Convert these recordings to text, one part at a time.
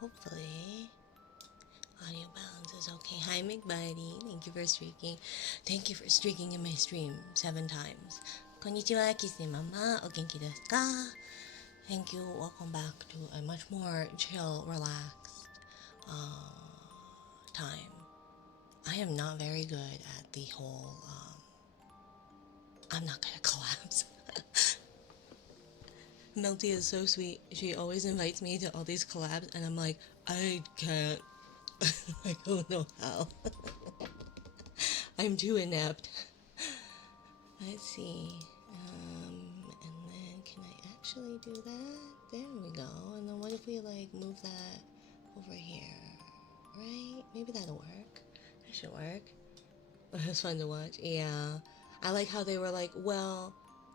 hopefully audio balance is okay. Hi, McBuddy. Thank you for streaking. Thank you for streaking in my stream 7 times. Konnichiwa, kissy mama. O genki desu ka? Thank you. Welcome back to a much more chill, relaxed time. I am not very good at the whole. I'm not gonna collapse. Melty is so sweet. She always invites me to all these collabs, and I'm like, I can't. I don't know how. I'm too inept. Let's see. And then can I actually do that? There we go. And then what if we like move that over here? Right? Maybe that'll work. That should work. It was fun to watch. Yeah. I like how they were like, well,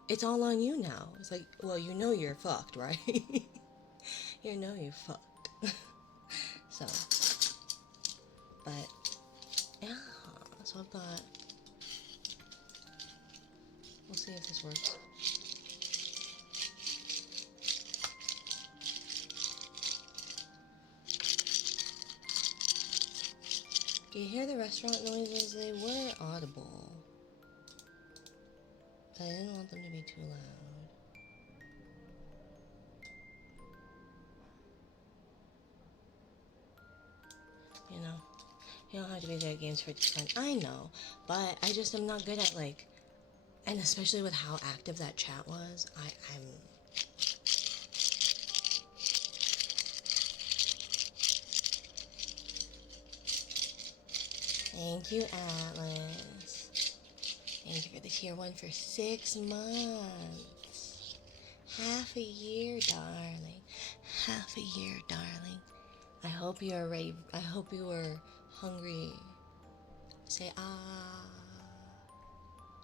it's all on you now. It's like, well, you know you're fucked, right? You know you're fucked. So, but yeah. So I've got. We'll see if this works. Do you hear the restaurant noises? They were audible. But I didn't want them to be too loud. You know? You don't have to be good at games for it to be fun. I know. But I just am not good at like... And especially with how active that chat was, I'm... Thank you, Atlas. Thank you for the tier 1 for 6 months. Half a year, darling. Half a year, darling. I hope you are ready. I hope you are hungry. Say ah.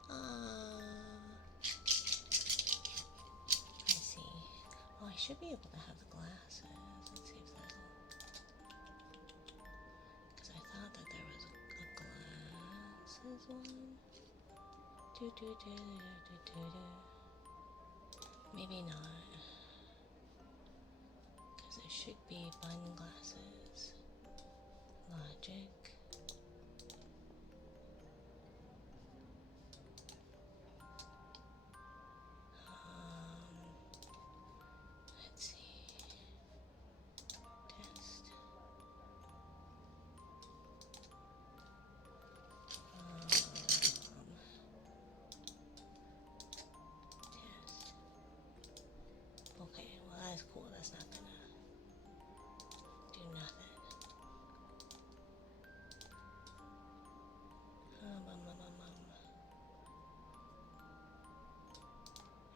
Ah. Let's see. Oh, I should be able to have the glasses. Let's see if that'll... Because I thought that there was a glasses one. Do, do, do, do, do, do. Maybe not. Because it should be bun glasses. Logic. Let's see. Test. Test. Okay, well that's cool. That's not gonna do nothing.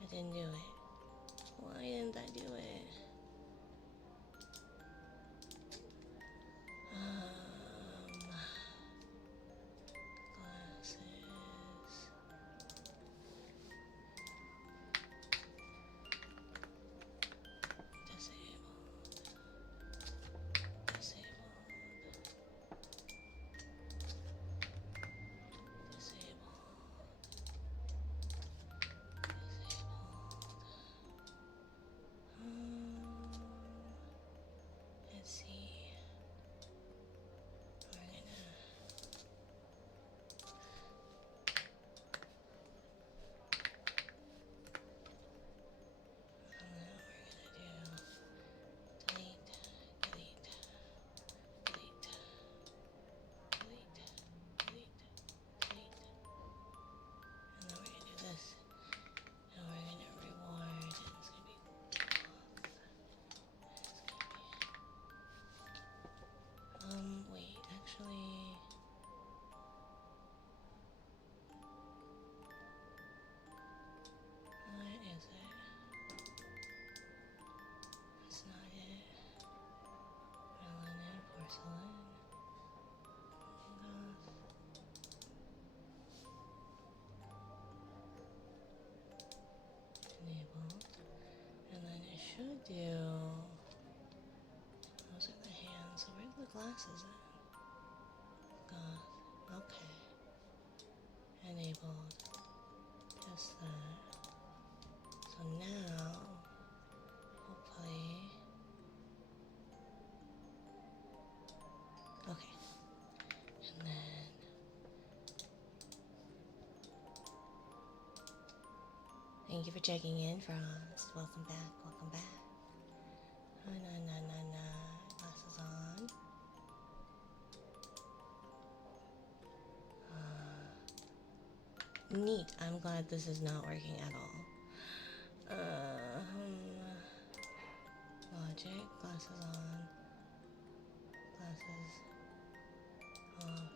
I didn't do it. Why didn't I do it? Glasses. Disabled. Disabled. Disabled. Let's see. We're gonna. And then we're gonna do delete, delete, delete, delete, delete, delete. And then we're gonna do this. And we're gonna reward. And it's gonna be. Wait, actually. What is it? That's not it. Melanin, porcelain. Enabled. And then it should do. Those are the hands. So where are the glasses at? Goth. Okay. Enabled. Just that. So now, hopefully, Thank you for checking in, Frost. Welcome back. Welcome back. Oh, no. Glasses on. Neat. I'm glad this is not working at all. Logic. Glasses on. Glasses off.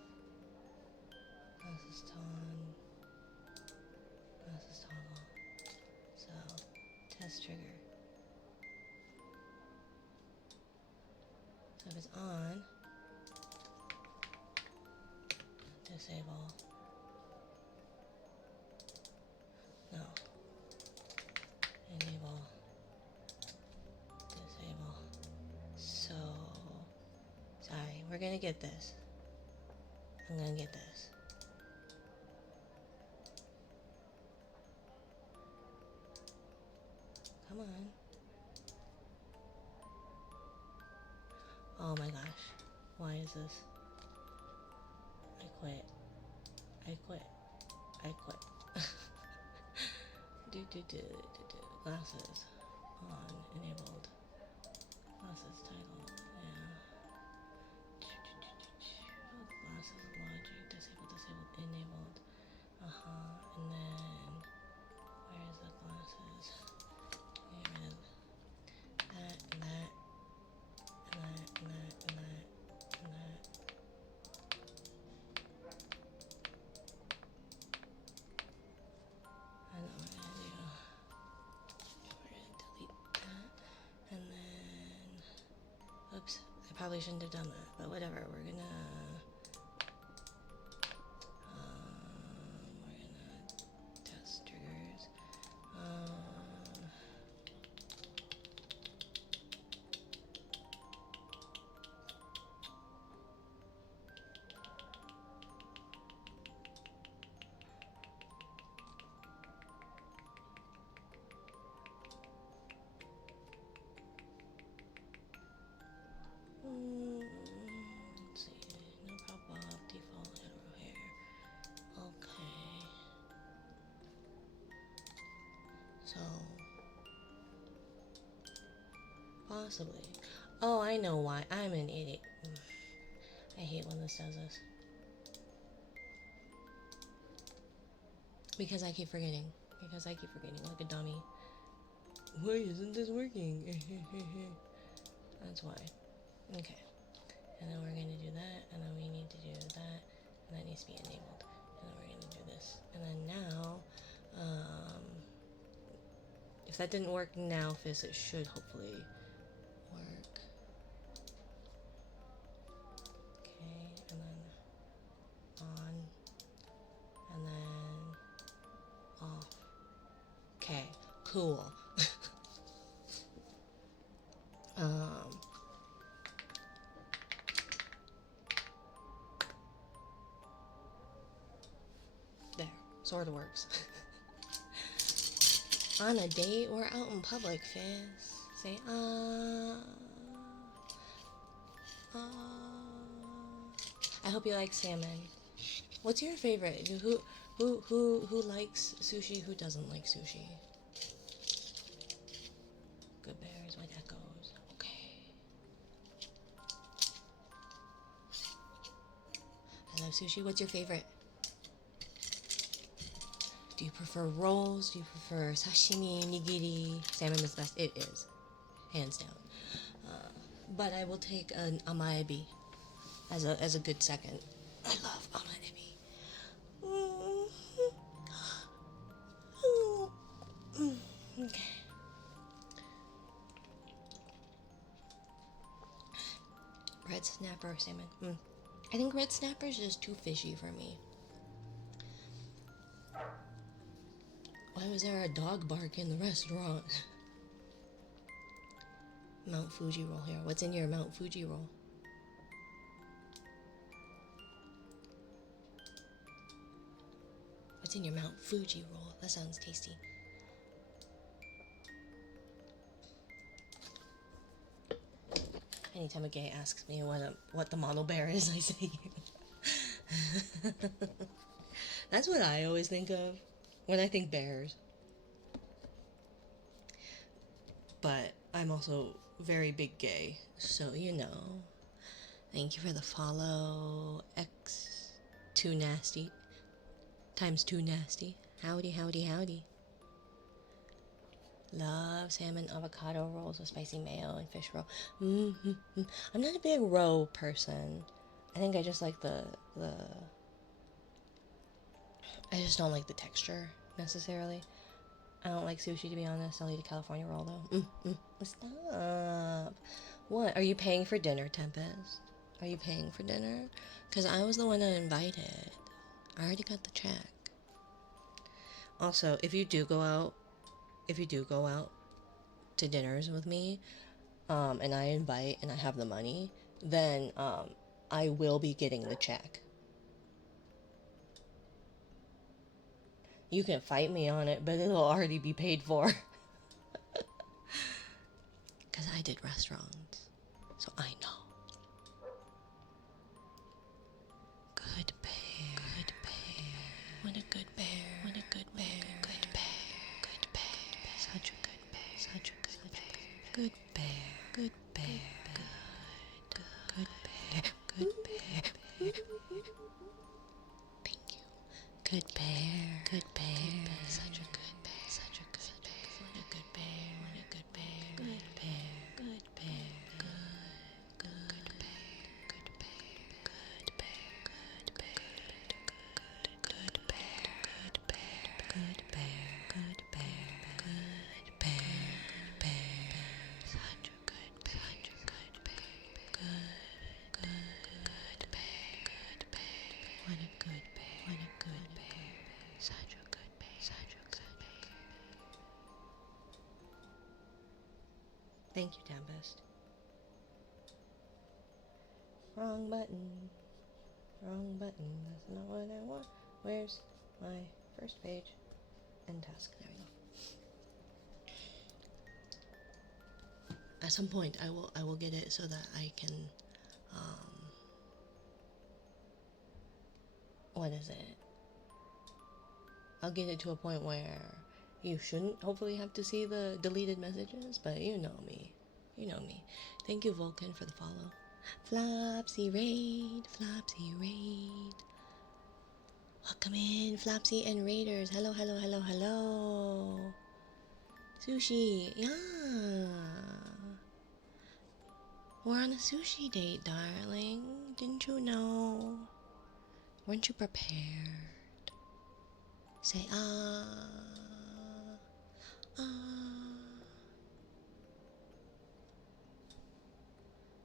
Glasses on. Glasses toggle. So, test trigger. So if it's on, disable. No. Enable. Disable. So, sorry, we're gonna get this. I'm gonna get this. Come on. Oh my gosh. Why is this? I quit. Glasses on, enabled. Glasses title, yeah. Glasses logic, disabled, enabled. And then where's the glasses? Get rid of that, and that, and that, and that, and that, and that. I know what I'm gonna do. We're gonna delete that, and then, oops, I probably shouldn't have done that, but whatever. We're gonna test triggers. Let's see. No pop-up, default hetero hair. Okay. So, possibly. Oh, I know why. I'm an idiot. I hate when this does this. Because I keep forgetting. Like a dummy. Why isn't this working? That's why. Okay. And then we're going to do that, and then we need to do that, and that needs to be enabled. And then we're going to do this. And then now, if that didn't work now, Fizz, it should hopefully work. Okay, and then on, and then off. Okay, cool. There, sort of works. On a date or out in public, Fizz. Say, I hope you like salmon. What's your favorite? Who likes sushi? Who doesn't like sushi? Good bears, white echoes. Okay. I love sushi. What's your favorite? Do you prefer rolls? Do you prefer sashimi, nigiri? Salmon is best. It is, hands down. But I will take an amaebi as a good second. I love amaebi. Okay. Red snapper salmon. I think red snapper is just too fishy for me. Why was there a dog bark in the restaurant? Mount Fuji roll here. What's in your Mount Fuji roll? What's in your Mount Fuji roll? That sounds tasty. Anytime a gay asks me what the model bear is, I say you. That's what I always think of when I think bears. but I'm also very big gay, so you know. Thank you for the follow. X too nasty times too nasty. Howdy, howdy, howdy. Love salmon avocado rolls with spicy mayo and fish roll. Mm-hmm. I'm not a big roe person. I think I just like the. I just don't like the texture necessarily. I don't like sushi, to be honest. I'll eat a California roll though. Stop. What? Are you paying for dinner, Tempest? Are you paying for dinner? Because I was the one that invited. I already got the check. Also, if you do go out to dinners with me, and I invite and I have the money, then I will be getting the check. You can fight me on it, but it'll already be paid for. Because I did restaurants, so I know. Good bear, good bear. What a good bear, what a good bear, good bear, good bear. Such a good bear, such a good bear. Good bear, good bear, good bear, good bear. Thank you. Good bear, good bear. Such a good bear, such a good bear. What a good bear, what a good bear. Good bear, good bear, good, good bear, good bear, good bear, good bear, good bear, good bear, good bear, good bear, good bear, bear. Such a good bear, such a good bear, good, good bear, good bear. What a good bear, what a good bear. Such a good bear, such a good bear. Thank you, Tempest. Wrong button. Wrong button. That's not what I want. Where's my first page and task? There we go. At some point, I will get it so that I can. What is it? I'll get it to a point where you shouldn't hopefully have to see the deleted messages, but you know me. You know me. Thank you, Vulcan, for the follow. Flopsy Raid, Flopsy Raid. Welcome in, Flopsy and Raiders. Hello, hello, hello, hello. Sushi, yeah. We're on a sushi date, darling. Didn't you know? Weren't you prepared? Say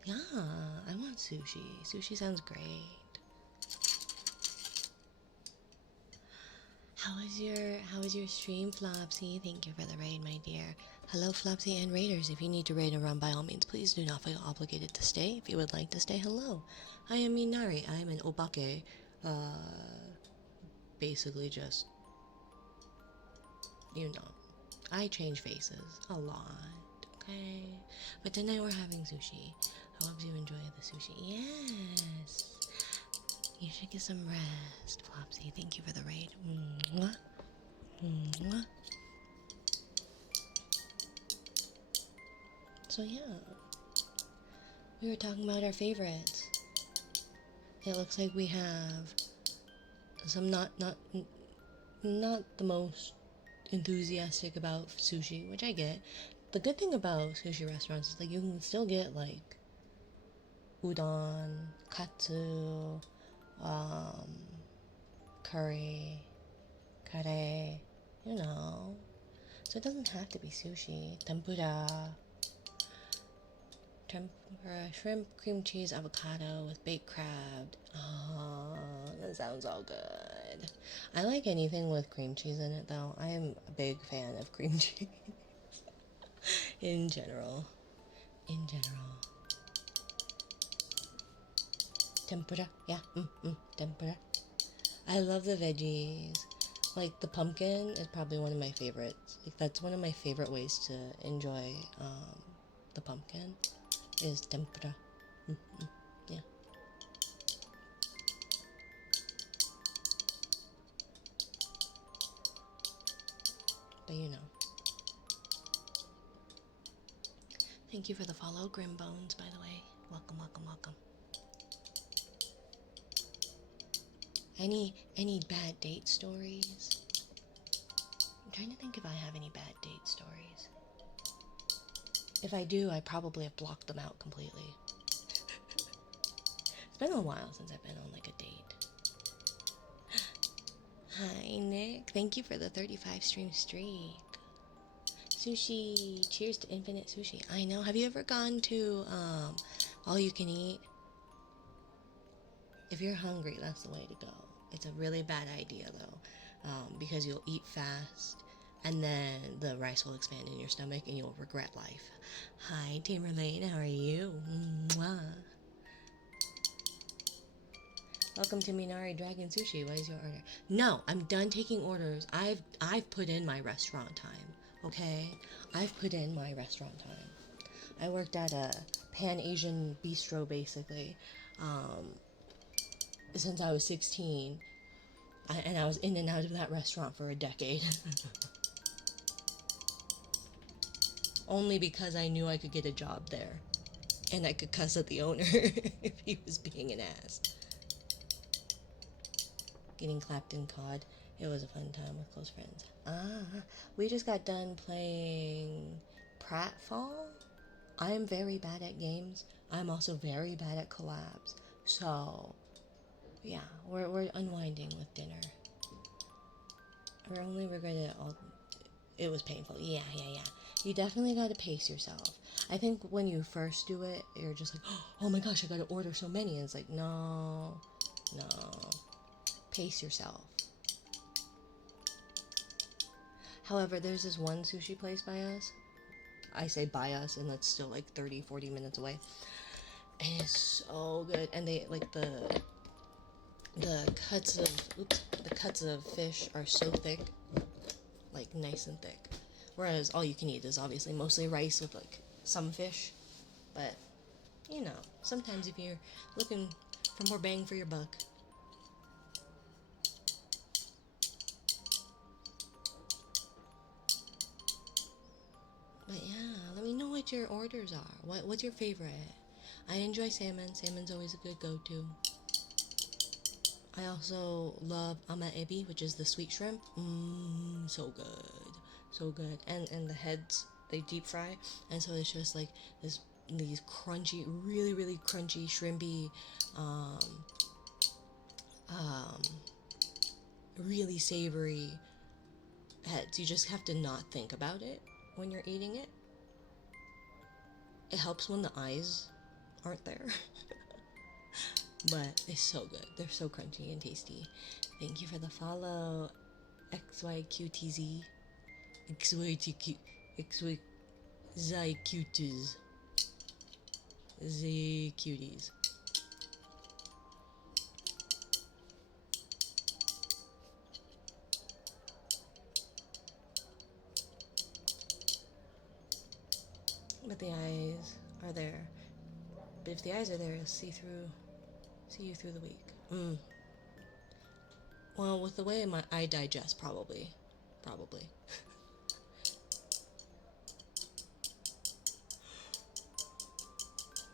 yeah, I want sushi. Sushi sounds great. How was your stream, Flopsy? Thank you for the raid, my dear. Hello, Flopsy and Raiders. If you need to raid and run, by all means, please do not feel obligated to stay. If you would like to stay, hello. I am Minari. I am an obake. Basically just, you know, I change faces a lot, okay? But tonight we're having sushi. I hope you enjoy the sushi. Yes! You should get some rest, Flopsy. Thank you for the raid. Mwah. Mwah. So yeah, we were talking about our favorites. It looks like we have some not the most enthusiastic about sushi, which I get. The good thing about sushi restaurants is like you can still get like udon, katsu, curry, kare, you know. So it doesn't have to be sushi. Tempura, shrimp, cream cheese, avocado with baked crab. Oh, that sounds all good. I like anything with cream cheese in it, though. I am a big fan of cream cheese. In general. In general. Tempura, yeah, tempura. I love the veggies. Like, the pumpkin is probably one of my favorites. Like, that's one of my favorite ways to enjoy the pumpkin is tempura. Yeah. But you know. Thank you for the follow, Grim Bones, by the way. Welcome, welcome, welcome. Any bad date stories? I'm trying to think if I have any bad date stories. If I do, I probably have blocked them out completely. It's been a while since I've been on like a date. Hi, Nick. Thank you for the 35 stream streak. Sushi. Cheers to infinite sushi. I know. Have you ever gone to all you can eat? If you're hungry, that's the way to go. It's a really bad idea though, because you'll eat fast and then the rice will expand in your stomach and you'll regret life. Hi, Tamerlane. How are you? Mwah. Welcome to Minari Dragon Sushi. What is your order? No, I'm done taking orders. I've put in my restaurant time. Okay, I've put in my restaurant time. I worked at a Pan-Asian bistro basically, since I was 16, and I was in and out of that restaurant for a decade. Only because I knew I could get a job there, and I could cuss at the owner if he was being an ass. Getting clapped in COD. It was a fun time with close friends. We just got done playing Pratfall. I'm very bad at games. I'm also very bad at collabs. So, yeah, we're unwinding with dinner. Our only regret it was painful. Yeah. You definitely got to pace yourself. I think when you first do it, you're just like, oh my gosh, I got to order so many. And it's like, no. Pace yourself. However, there's this one sushi place by us. I say by us, and that's still like 30-40 minutes away. And it's so good. And they like the cuts of fish are so thick, like nice and thick. Whereas all you can eat is obviously mostly rice with like some fish. But you know, sometimes if you're looking for more bang for your buck. But yeah, let me know what your orders are. What's your favorite? I enjoy salmon. Salmon's always a good go-to. I also love ama ebi, which is the sweet shrimp. So good. So good. And the heads, they deep fry. And so it's just like these crunchy, really crunchy, shrimpy, really savory heads. You just have to not think about it when you're eating it. It helps when the eyes aren't there. But it's so good. They're so crunchy and tasty. Thank you for the follow, XYQTZ. XYQTZ. Z cuties. But the eyes are there. But if the eyes are there, you'll see you through the week. Well, with the way I digest, probably.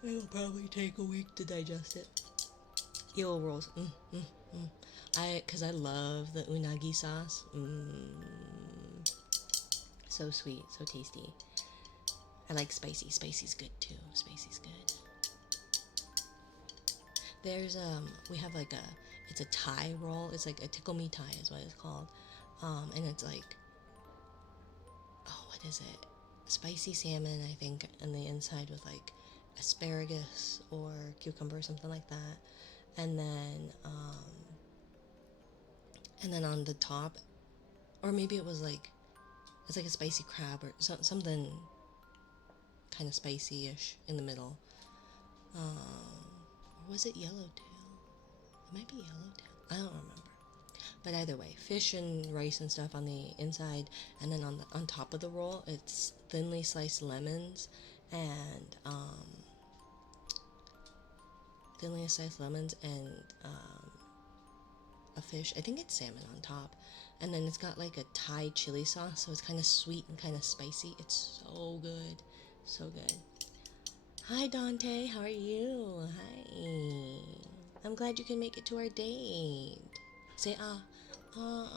It'll probably take a week to digest it. Eel rolls. Cause I love the unagi sauce. So sweet, so tasty. I like spicy. Spicy's good too. Spicy's good. There's we have like it's a Thai roll. It's like a tickle me Thai is what it's called. And it's like, what is it? Spicy salmon, I think, on the inside with like asparagus or cucumber or something like that. And then on the top, or maybe it's like a spicy crab or something kind of spicy-ish in the middle. Or was it yellowtail? It might be yellowtail. I don't remember. But either way, fish and rice and stuff on the inside, and then on top of the roll, it's thinly sliced lemons and a fish. I think it's salmon on top, and then it's got like a Thai chili sauce, so it's kind of sweet and kind of spicy. It's so good, so good. Hi Dante, how are you? Hi. I'm glad you can make it to our date. Say ah, ah.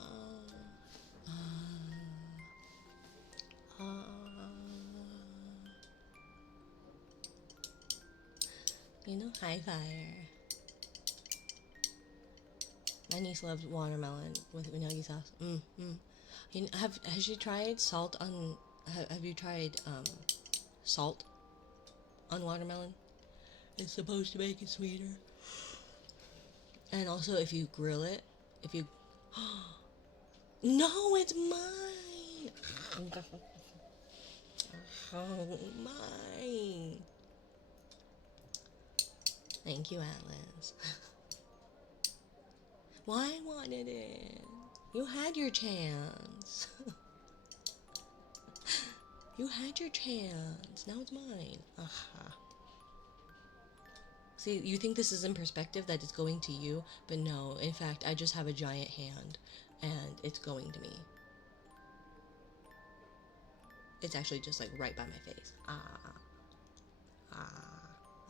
You know, high fire. My niece loves watermelon with unagi sauce. You know, has you tried salt on? Have you tried salt on watermelon? It's supposed to make it sweeter. And also, if you grill it, if you no, it's mine. Oh, mine. Thank you, Atlas. Well, I wanted it. You had your chance. You had your chance. Now it's mine. Aha. See, you think this is in perspective that it's going to you, but no. In fact, I just have a giant hand, and it's going to me. It's actually just like right by my face. I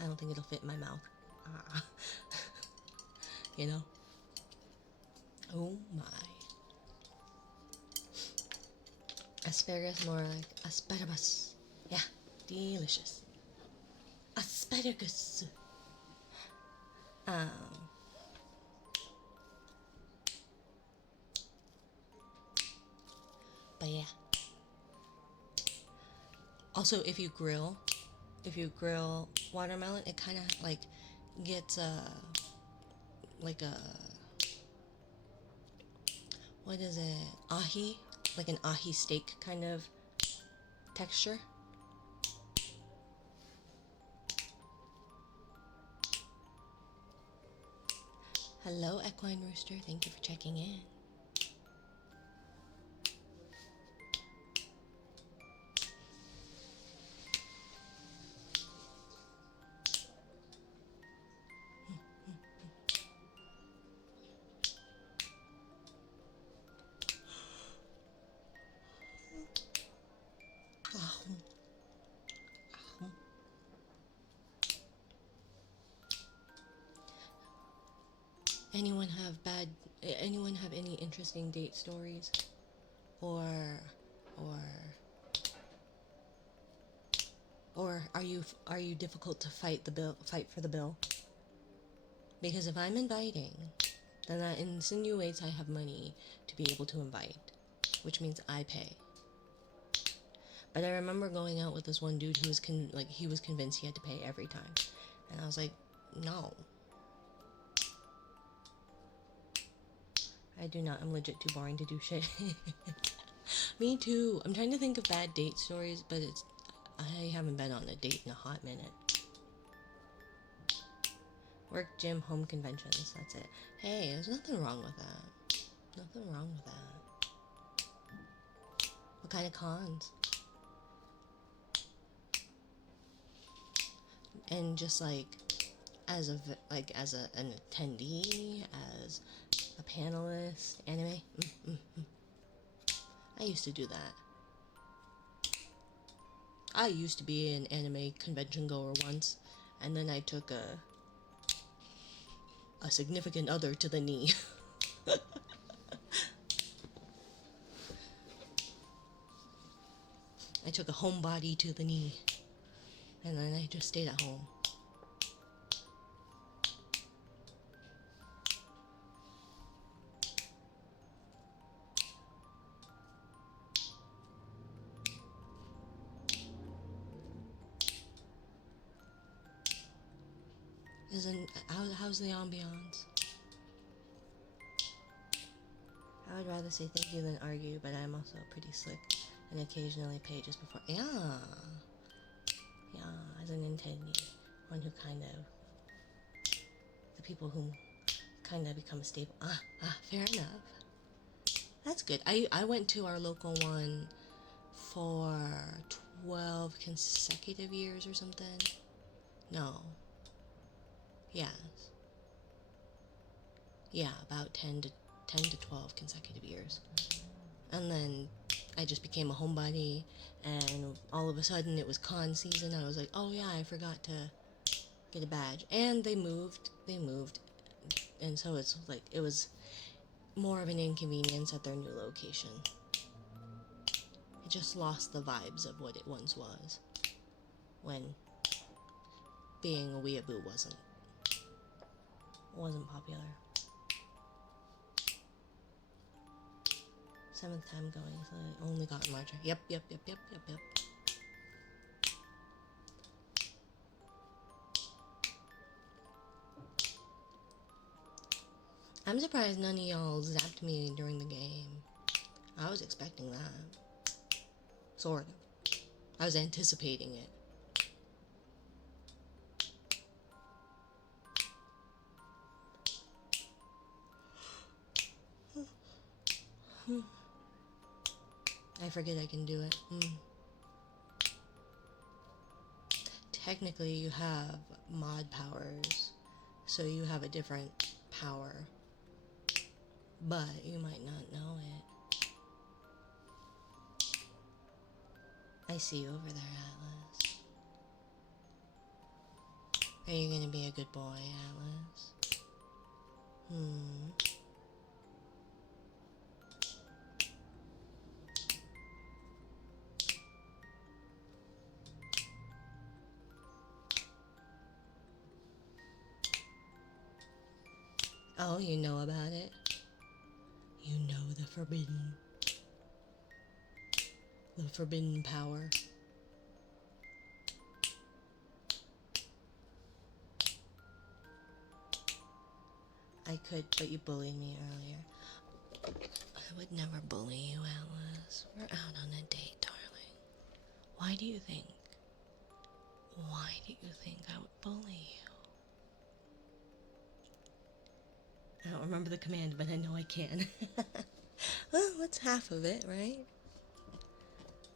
don't think it'll fit in my mouth. You know? Oh my. Asparagus, more like asparagus. Yeah, delicious. Asparagus. Um, but yeah. Also, if you grill watermelon, it kind of like gets like a what is it? Ahi, like an ahi steak kind of texture. Hello, Equine Rooster. Thank you for checking in. Anyone have bad? Anyone have any interesting date stories, or, or, or are you difficult to fight for the bill? Because if I'm inviting, then that insinuates I have money to be able to invite, which means I pay. But I remember going out with this one dude who was he was convinced he had to pay every time, and I was like, no, I do not. I'm legit too boring to do shit. Me too. I'm trying to think of bad date stories, but I haven't been on a date in a hot minute. Work, gym, home conventions. That's it. Hey, there's nothing wrong with that. Nothing wrong with that. What kind of cons? And just like as an attendee, as a panelist, anime. I used to do that. I used to be an anime convention goer once, and then I took a significant other to the knee. I took a homebody to the knee, and then I just stayed at home. How's the ambiance? I would rather say thank you than argue, but I'm also pretty slick and occasionally pay just before. Yeah, as an intendee, one who kind of the people who kind of become stable. Fair enough. That's good. I went to our local one for 12 consecutive years or something. No. Yes. Yeah, about 10 to 12 consecutive years. And then I just became a homebody, and all of a sudden it was con season. I was like, oh yeah, I forgot to get a badge. And they moved, and so it's like, it was more of an inconvenience at their new location. It just lost the vibes of what it once was, when being a weeaboo wasn't popular. 7th time going, so I only got March. Yep. I'm surprised none of y'all zapped me during the game. I was expecting that. Sort of. I was anticipating it. I forget I can do it. Technically, you have mod powers, so you have a different power, but you might not know it. I see you over there, Atlas. Are you gonna be a good boy, Atlas? Oh, you know about it? You know the forbidden power. I could, but you bullied me earlier. I would never bully you, Atlas. We're out on a date, darling. Why do you think I would bully you? I don't remember the command, but I know I can. Well, that's half of it, right?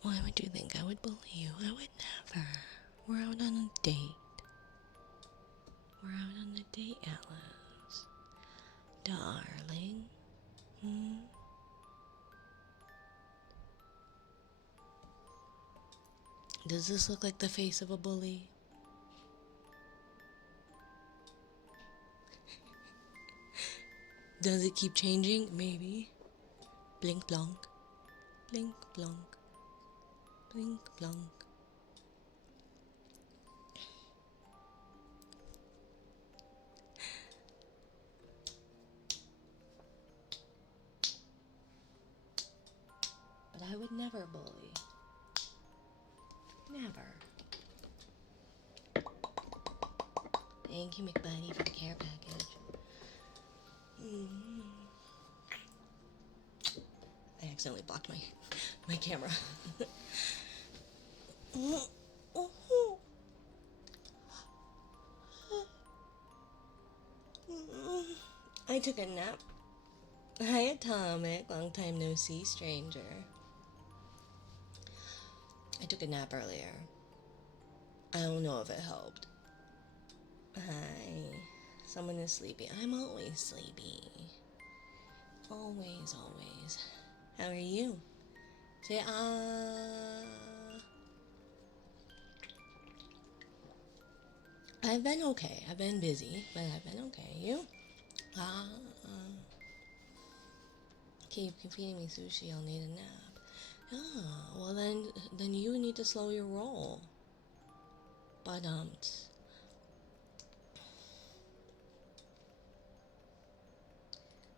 Why would you think I would bully you? I would never. We're out on a date. We're out on a date, Atlas. Darling. Does this look like the face of a bully? Does it keep changing? Maybe. Blink blonk. Blink blonk. Blink blonk. But I would never bully. Never. Thank you, McBuddy, for the care package. I accidentally blocked my camera. I took a nap. Hi, Atomic. Long time no see, stranger. I took a nap earlier. I don't know if it helped. Hi. Someone is sleepy. I'm always sleepy. Always. How are you? Say, I've been okay. I've been busy, but I've been okay. You? Keep feeding me sushi. I'll need a nap. Oh, well then you need to slow your roll. But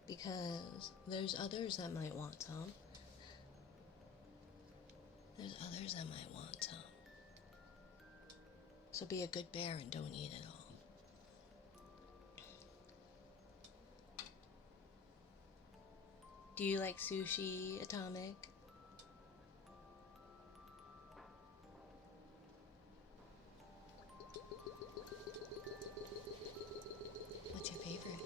because there's others that might want some. So be a good bear and don't eat it all. Do you like sushi, Atomic? What's your favorite?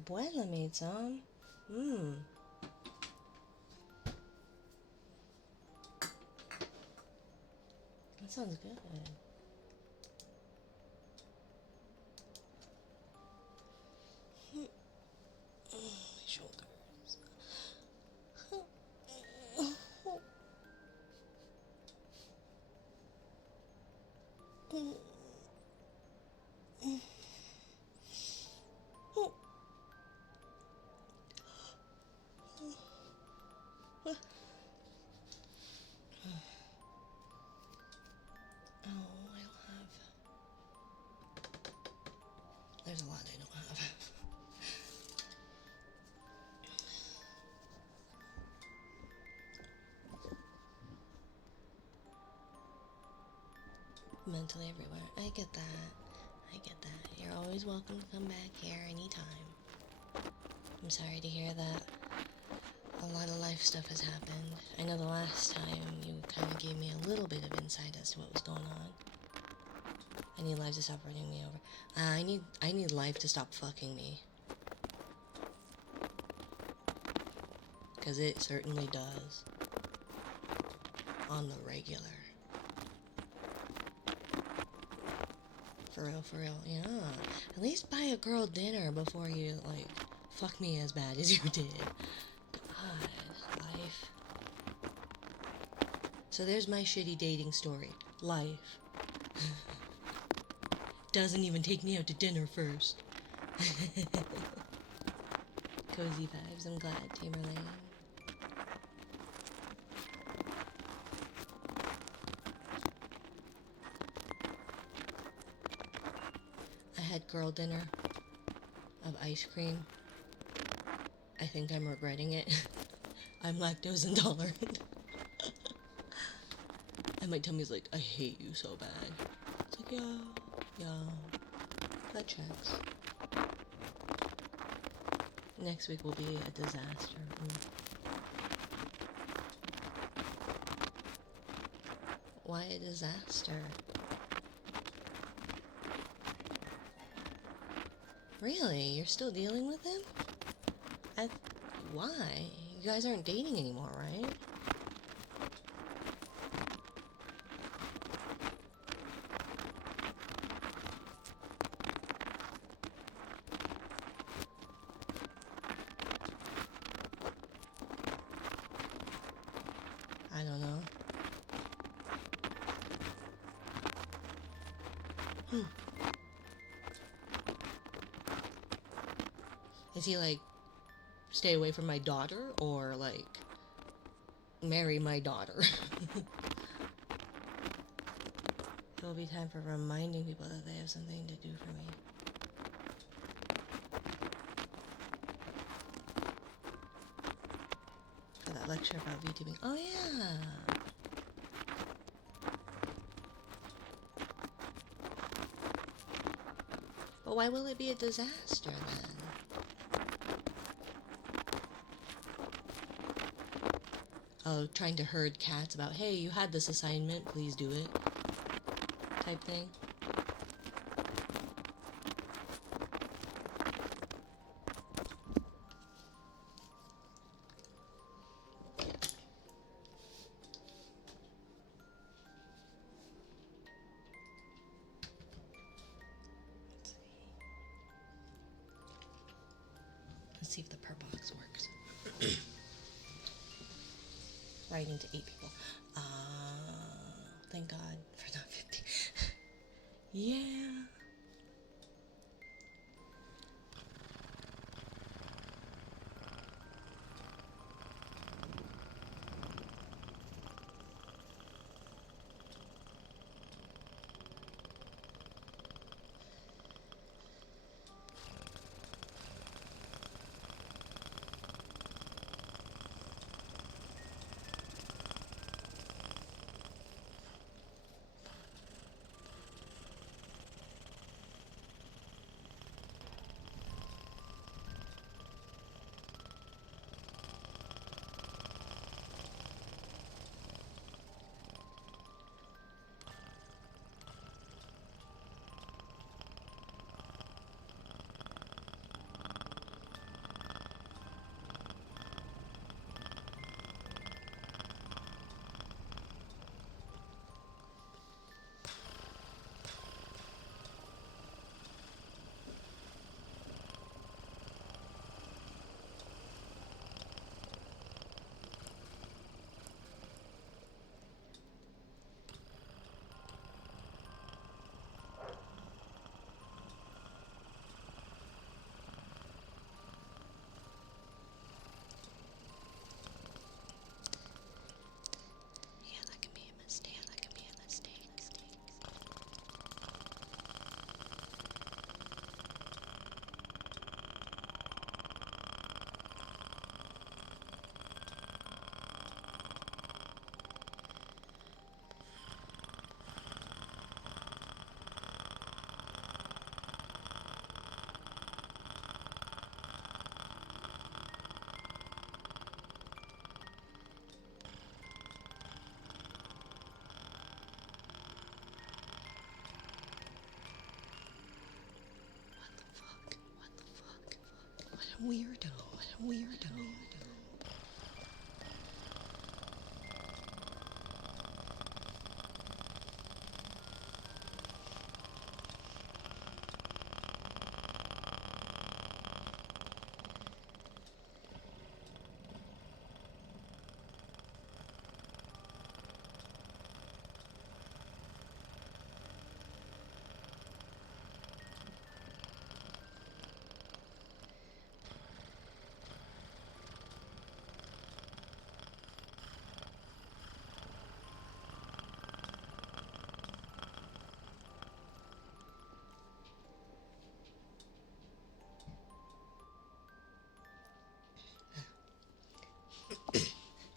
abuela made some. Mmm. That sounds good. Shoulders. Oh, I don't have. There's a lot I don't have. Mentally everywhere. I get that. I get that. You're always welcome to come back here anytime. I'm sorry to hear that a lot of life stuff has happened. I know the last time you kind of gave me a little bit of insight as to what was going on. I need life to stop running me over. I need life to stop fucking me. Because it certainly does. On the regular. For real, yeah. At least buy a girl dinner before you, like, fuck me as bad as you did. God, life. So there's my shitty dating story. Life. Doesn't even take me out to dinner first. Cozy vibes, I'm glad, Tamerlane. I had girl dinner of ice cream. I think I'm regretting it. I'm lactose intolerant. And my tummy's like, I hate you so bad. It's like, yeah, that checks. Next week will be a disaster. Why a disaster? Really? You're still dealing with him? Why? You guys aren't dating anymore, right? I don't know. Is he like, stay away from my daughter, or like, marry my daughter? It will be time for reminding people that they have something to do for me. For that lecture about VTubing. Oh yeah! But why will it be a disaster then? Oh, trying to herd cats about, hey, you had this assignment, please do it. Type thing. Let's see if the per box works. Writing to 8 people. Thank God for not 50. Yeah. Weirdo.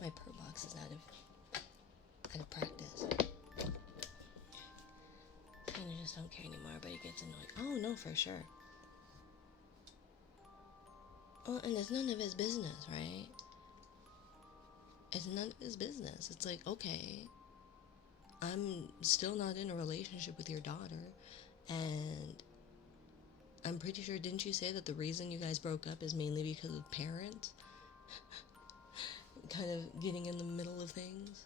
My purr box is out of practice. And I just don't care anymore, but it gets annoying. Oh no, for sure. Oh, and it's none of his business, right? It's none of his business. It's like, okay, I'm still not in a relationship with your daughter, and I'm pretty sure, didn't you say that the reason you guys broke up is mainly because of parents? Kind of getting in the middle of things?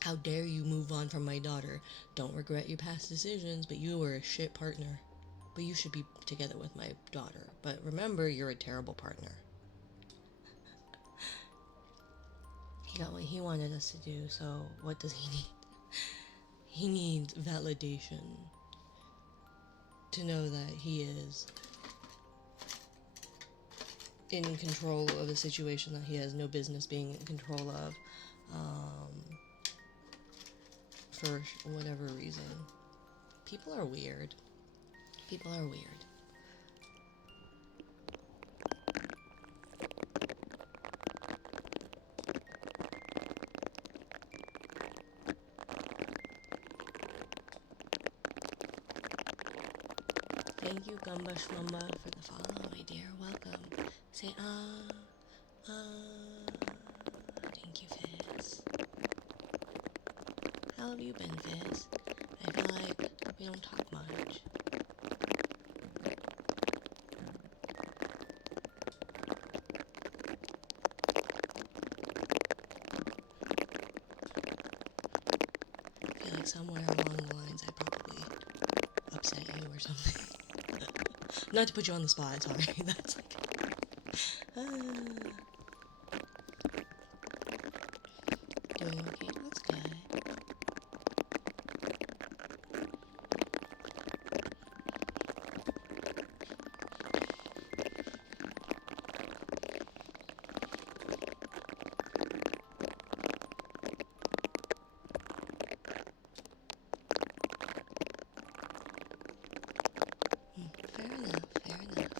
How dare you move on from my daughter? Don't regret your past decisions, but you were a shit partner. But you should be together with my daughter. But remember, you're a terrible partner. He got what he wanted us to do, so what does he need? He needs validation to know that he is in control of a situation that he has no business being in control of, for whatever reason. People are weird. People are weird. Thank you, Gumba Shmumba, for the follow, my dear. Welcome. Say, thank you, Fizz. How have you been, Fizz? I feel like we don't talk much. I feel like somewhere along the lines I probably upset you or something. Not to put you on the spot, sorry. That's like... Doing okay? That's good. Fair enough, fair enough.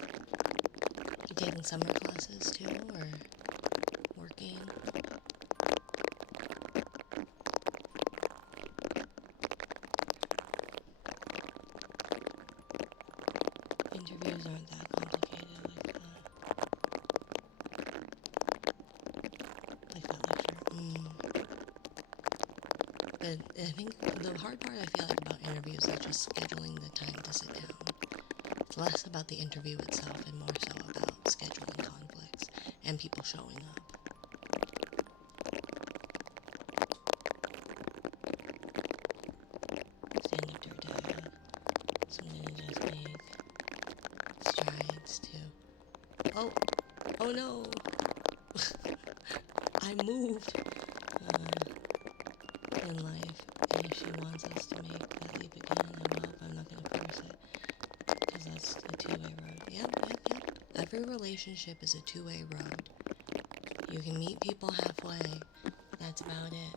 You taking summer classes too, or working? Interviews aren't that complicated like that lecture. But I think the hard part I feel like about interviews is just scheduling the time to sit down. It's less about the interview itself and more so about scheduling conflicts and people showing up. Stand up to your dad. So I'm gonna just make strides to... Oh no! I moved in life, and if she wants us to make that leap again, I will, but I'm not gonna force it, because that's a two-way road. Yep. Every relationship is a two-way road. You can meet people halfway, that's about it.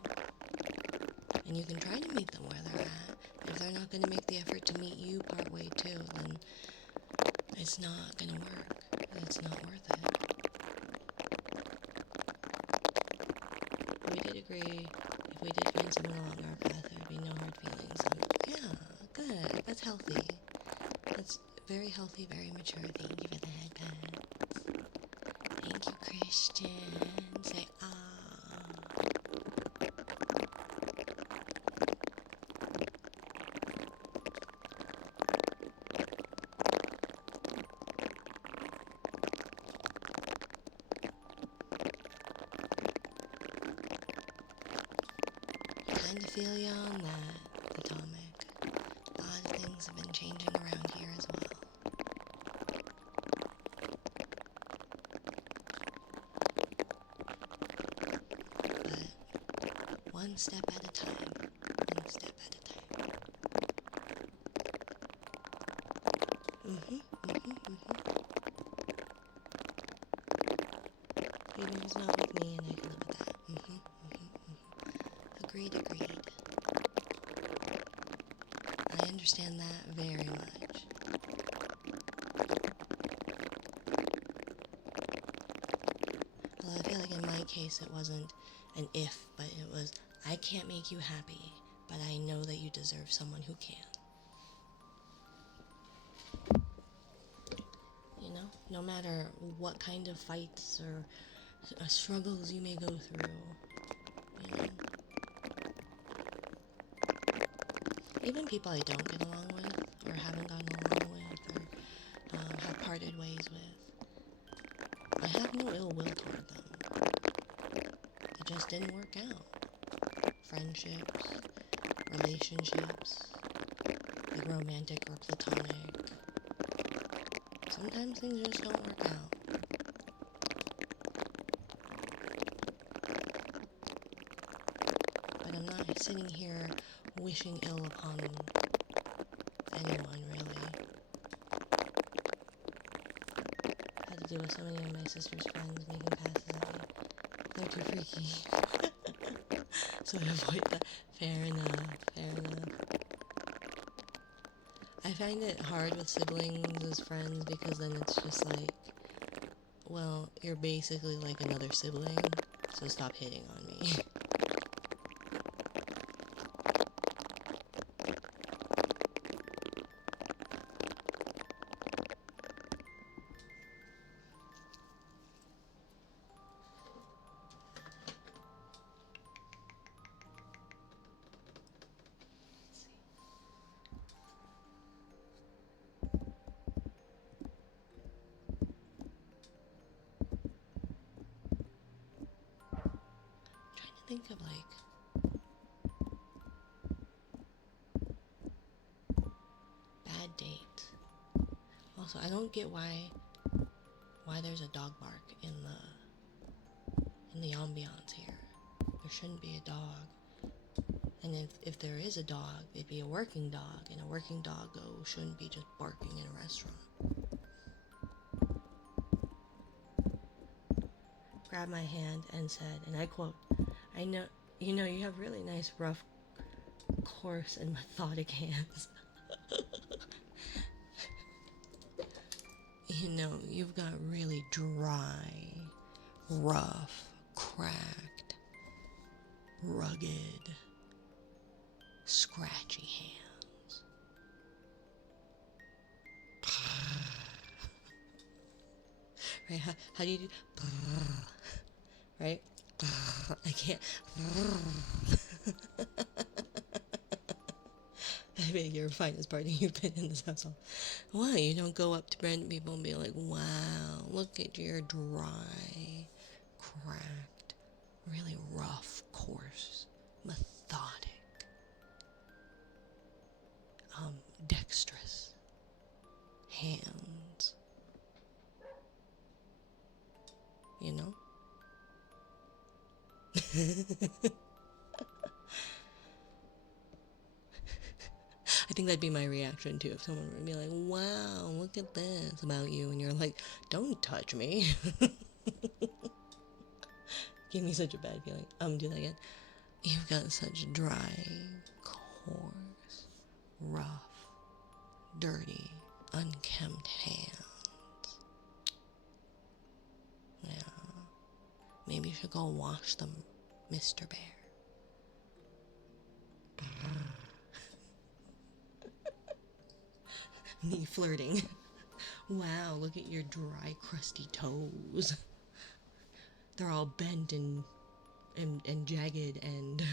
And you can try to meet them where they're at. If they're not gonna make the effort to meet you partway too, then it's not gonna work. It's not worth it. We did agree, if we did find someone along our path, there would be no hard feelings. Yeah, good. That's healthy. That's very healthy, very mature. Thank you for the head pats. Thank you, Christian. Say, feel you on that, Atomic. A lot of things have been changing around here as well. But one step at a time. One step at a time. Even if it's not with me, and I can live with that. Agreed, agreed. I understand that very much. Well, I feel like in my case it wasn't an if, but it was, I can't make you happy, but I know that you deserve someone who can. You know, no matter what kind of fights or struggles you may go through, you know. Even people I don't get along with, or haven't gotten along with, or have parted ways with, I have no ill will toward them. It just didn't work out. Friendships, relationships, like romantic or platonic. Sometimes things just don't work out. But I'm not sitting here wishing ill upon anyone, really. Had to do with so many of my sister's friends making passes at me. They're too freaky. So I avoid that. Fair enough, fair enough. I find it hard with siblings as friends because then it's just like, well, you're basically like another sibling, so stop hitting on me. Think of like bad dates. Also, I don't get why there's a dog bark in the ambiance here. There shouldn't be a dog. And if there is a dog, it'd be a working dog, and a working doggo shouldn't be just barking in a restaurant. Grabbed my hand and said, and I quote, I know, you have really nice, rough, coarse, and methodic hands. You've got really dry, rough, cracked, rugged, scratchy hands. Right? How do you do? Right? I can't. I beg your finest pardon, you've been in this household. Why? You don't go up to random people and be like, wow, look at your dry, cracked, really rough, coarse, methodic, dexterous hands. You know? I think that'd be my reaction too if someone would be like, wow, look at this about you, and you're like, don't touch me. Gave me such a bad feeling. Do that again. You've got such dry, coarse, rough, dirty, unkempt hands. Yeah. Maybe you should go wash them, Mr. Bear. Me flirting. Wow, look at your dry, crusty toes. They're all bent and jagged and...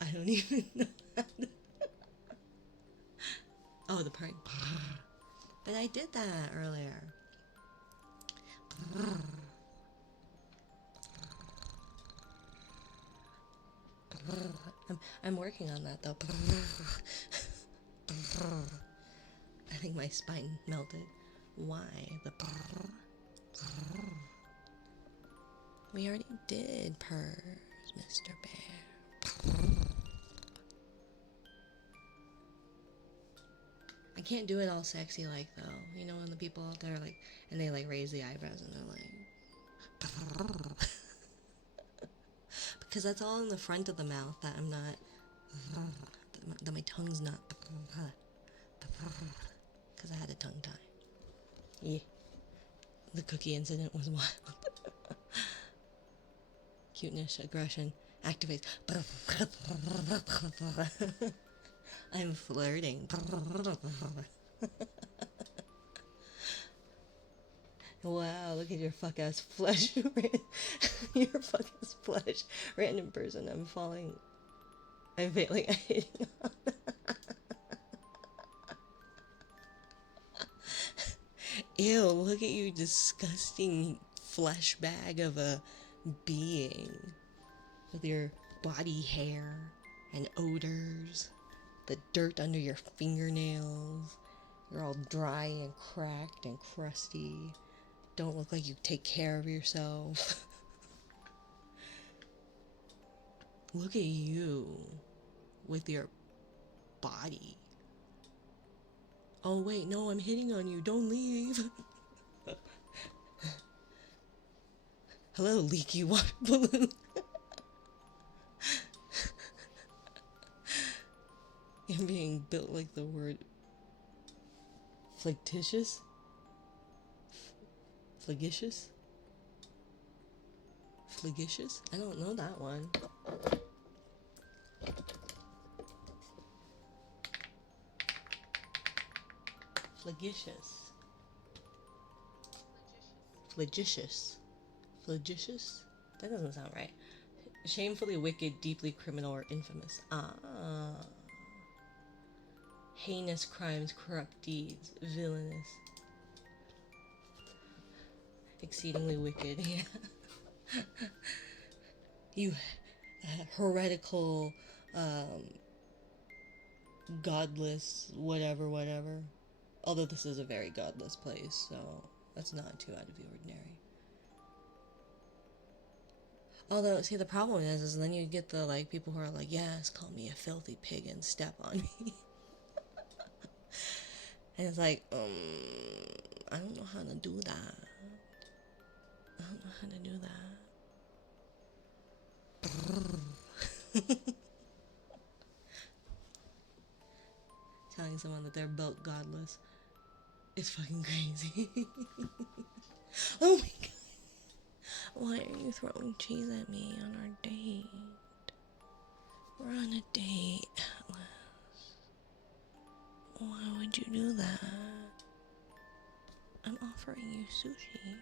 I don't even know that. Oh, the part. But I did that earlier. I'm working on that though. I think my spine melted. Why the? We already did purrs, Mr. Bear. I can't do it all sexy like though. You know when the people out there like and they like raise the eyebrows and they're like because that's all in the front of the mouth that I'm not that my tongue's not because I had a tongue tie. Yeah. The cookie incident was wild. Cuteness, aggression, activates. I'm flirting. Wow, look at your fuck ass flesh. Your fuck ass flesh. Random person I'm failing at hitting on. Ew, look at you disgusting flesh bag of a being. With your body hair and odors. The dirt under your fingernails. You're all dry and cracked and crusty. Don't look like you take care of yourself. Look at you with your body. Oh wait, no, I'm hitting on you. Don't leave. Hello, leaky water balloon. You're being built like the word flagitious? Flagitious? Flagitious? I don't know that one. Flagitious. Flagitious. Flagitious? That doesn't sound right. Shamefully wicked, deeply criminal, or infamous. Ah. Heinous crimes, corrupt deeds, villainous. Exceedingly wicked, yeah. You heretical, godless, whatever. Although this is a very godless place, so that's not too out of the ordinary. Although, see, the problem is then you get the, like, people who are like, yes, call me a filthy pig and step on me. And it's like, I don't know how to do that. I don't know how to do that. Telling someone that they're built godless is fucking crazy. Oh my god. Why are you throwing cheese at me on our date? We're on a date, Atlas. Why would you do that? I'm offering you sushi.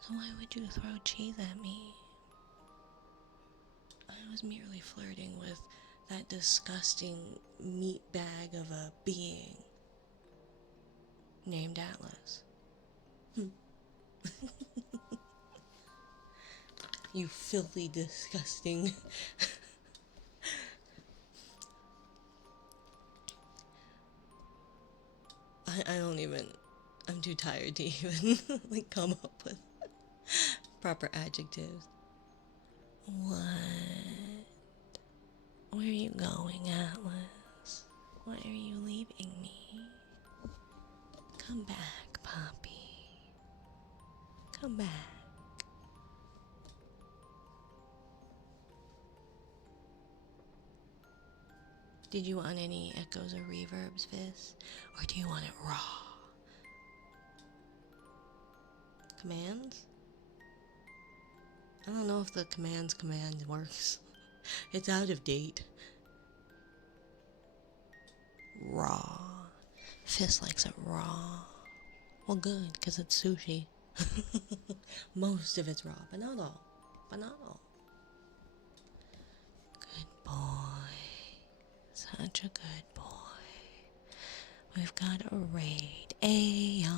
So why would you throw cheese at me? I was merely flirting with that disgusting meat bag of a being named Atlas. You filthy, disgusting. I don't even. I'm too tired to even like come up with proper adjectives. What? Where are you going, Atlas? Why are you leaving me? Come back, Poppy. Come back. Did you want any echoes or reverbs, Vis? Or do you want it raw? Commands? I don't know if the commands command works. It's out of date. Raw. Fist likes it raw. Well, good, because it's sushi. Most of it's raw, but not all. But not all. Good boy. Such a good boy. We've got a raid Aeon,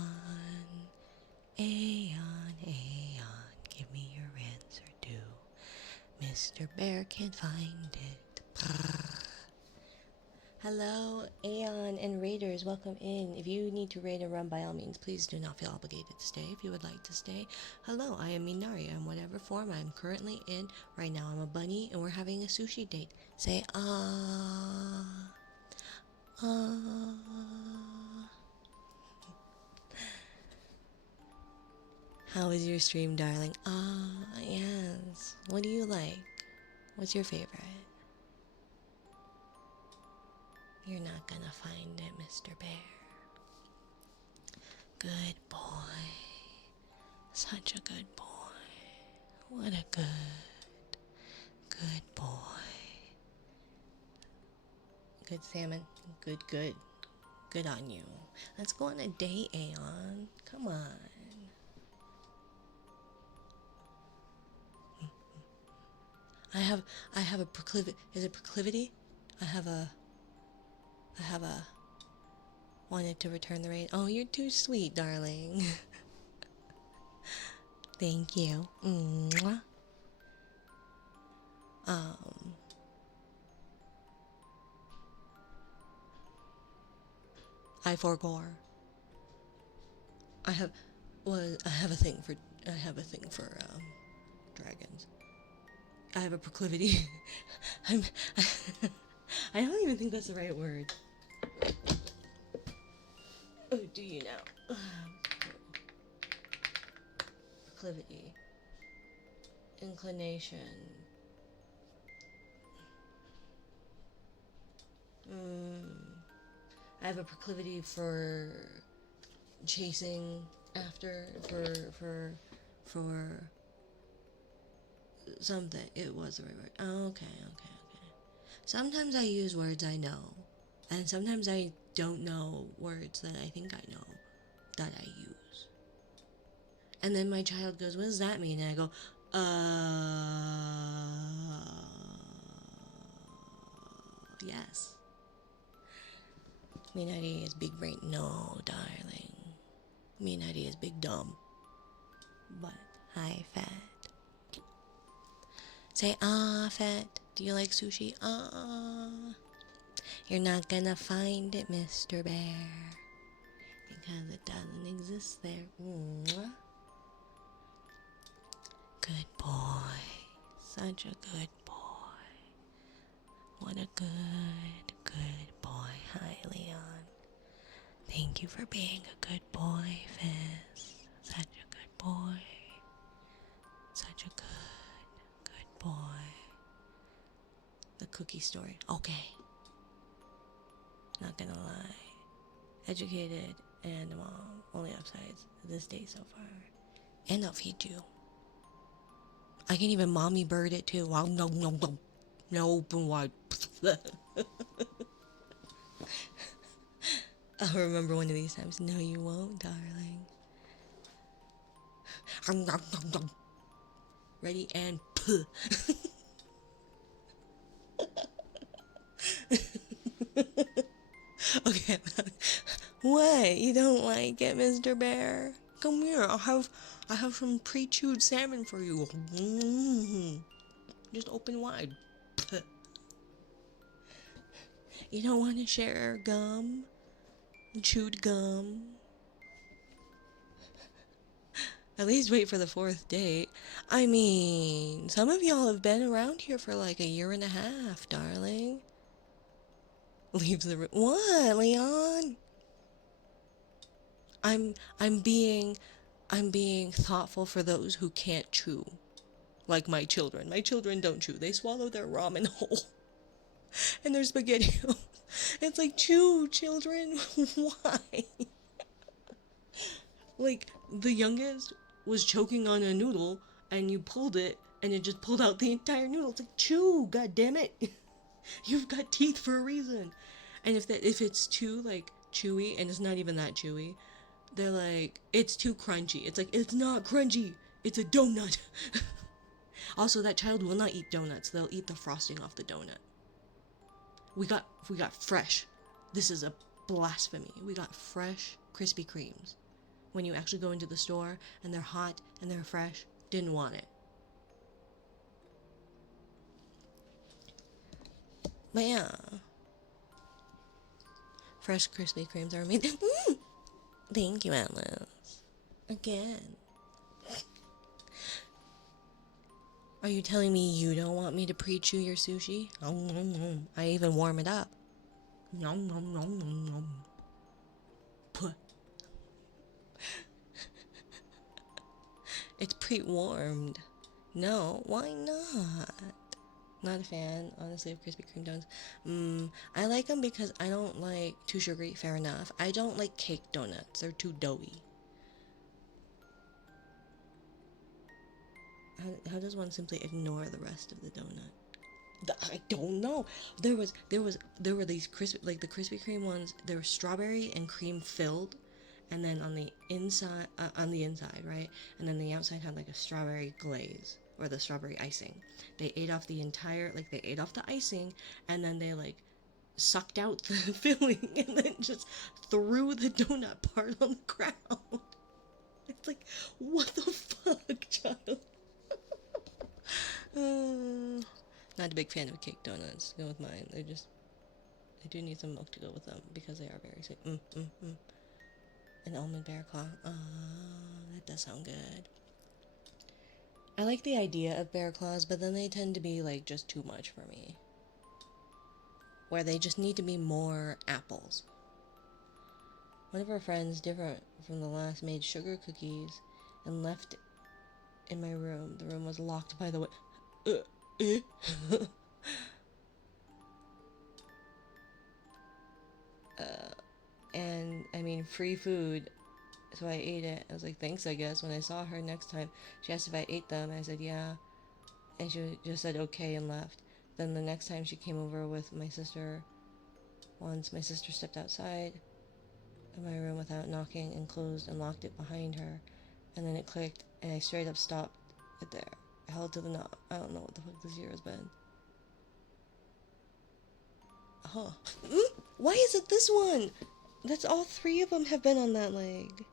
Aeon, Aeon, give me your answer too. Mr. Bear can't find it. Brrr. Hello, Aeon and Raiders, welcome in. If you need to raid and run, by all means, please do not feel obligated to stay if you would like to stay. Hello, I am Minari, in whatever form I'm currently in. Right now I'm a bunny and we're having a sushi date. Say, ah, ah. How was your stream, darling? Ah, yes. What do you like? What's your favorite? You're not gonna find it, Mr. Bear. Good boy. Such a good boy. What a good boy. Good salmon. Good. Good on you. Let's go on a date, Aeon. Come on. I have a proclivity. Is it proclivity? I have a wanted to return the raid. Oh, you're too sweet, darling. Thank you. Mwah. I forgore. I have a thing for dragons. I have a proclivity. I'm I don't even think that's the right word. Oh, do you know? Proclivity. Inclination. I have a proclivity for chasing after for something. It was the right word. Oh, okay. Sometimes I use words I know, and sometimes I don't know words that I think I know that I use. And then my child goes, "What does that mean?" And I go, yes. Minari is big brain. No, darling. Minari is big dumb. But hi, fat. Say, ah, fat. Do you like sushi? Ah. You're not gonna find it, Mr. Bear. Because it doesn't exist there. Mwah. Good boy. Such a good boy. What a good boy. Hi, Leon. Thank you for being a good boy, Fizz. Such a good boy. Such a good boy. The cookie story. Okay. Not gonna lie. Educated and mom. Only upsides this day so far. And I'll feed you. I can even mommy bird it too. Wow, no, open wide. I'll remember one of these times. No, you won't, darling. Ready and puh. Okay. What? You don't like it, Mr. Bear? Come here. I have some pre-chewed salmon for you. Just open wide. Puh. You don't want to share gum? Chewed gum? At least wait for the 4th date. I mean, some of y'all have been around here for like a year and a half, darling. Leaves the room. What, Leon? I'm being thoughtful for those who can't chew. Like my children. My children don't chew. They swallow their ramen whole. And their spaghetti. It's like, chew, children. Why? Like, the youngest was choking on a noodle, and you pulled it, and it just pulled out the entire noodle. It's like, chew, god damn it. You've got teeth for a reason. And if it's too, like, chewy, and it's not even that chewy, they're like, it's too crunchy. It's like, it's not crunchy. It's a donut. Also, that child will not eat donuts. They'll eat the frosting off the donut. We got fresh. This is a blasphemy. We got fresh Krispy Kremes. When you actually go into the store and they're hot and they're fresh, didn't want it. But yeah, fresh Krispy Kremes are amazing. Thank you, Atlas. Again. Are you telling me you don't want me to pre-chew your sushi? I even warm it up. Nom nom nom nom nom. Puh. It's pre-warmed. No, why not? Not a fan, honestly, of Krispy Kreme donuts. I like them because I don't like too sugary, fair enough. I don't like cake donuts. They're too doughy. How does one simply ignore the rest of the donut? I don't know. There were these the Krispy Kreme ones. They were strawberry and cream filled, and then on the inside, right, and then the outside had like a strawberry glaze or the strawberry icing. They ate off the icing, and then they like sucked out the filling, and then just threw the donut part on the ground. It's like, what the fuck, child? Not a big fan of cake donuts. Go with mine. They do need some milk to go with them because they are very sweet. An almond bear claw. That does sound good. I like the idea of bear claws, but then they tend to be like just too much for me. Where they just need to be more apples. One of our friends, different from the last, made sugar cookies and left in my room. The room was locked by the way. And I mean, free food, so I ate it. I was like, thanks, I guess. When I saw her next time, she asked if I ate them. I said, yeah. And she just said okay and left. Then the next time she came over with my sister, once my sister stepped outside of my room without knocking and closed and locked it behind her. And then it clicked, and I straight up stopped it there. I held to the knob. I don't know what the fuck this year has been. Huh. Why is it this one? That's all three of them have been on that leg.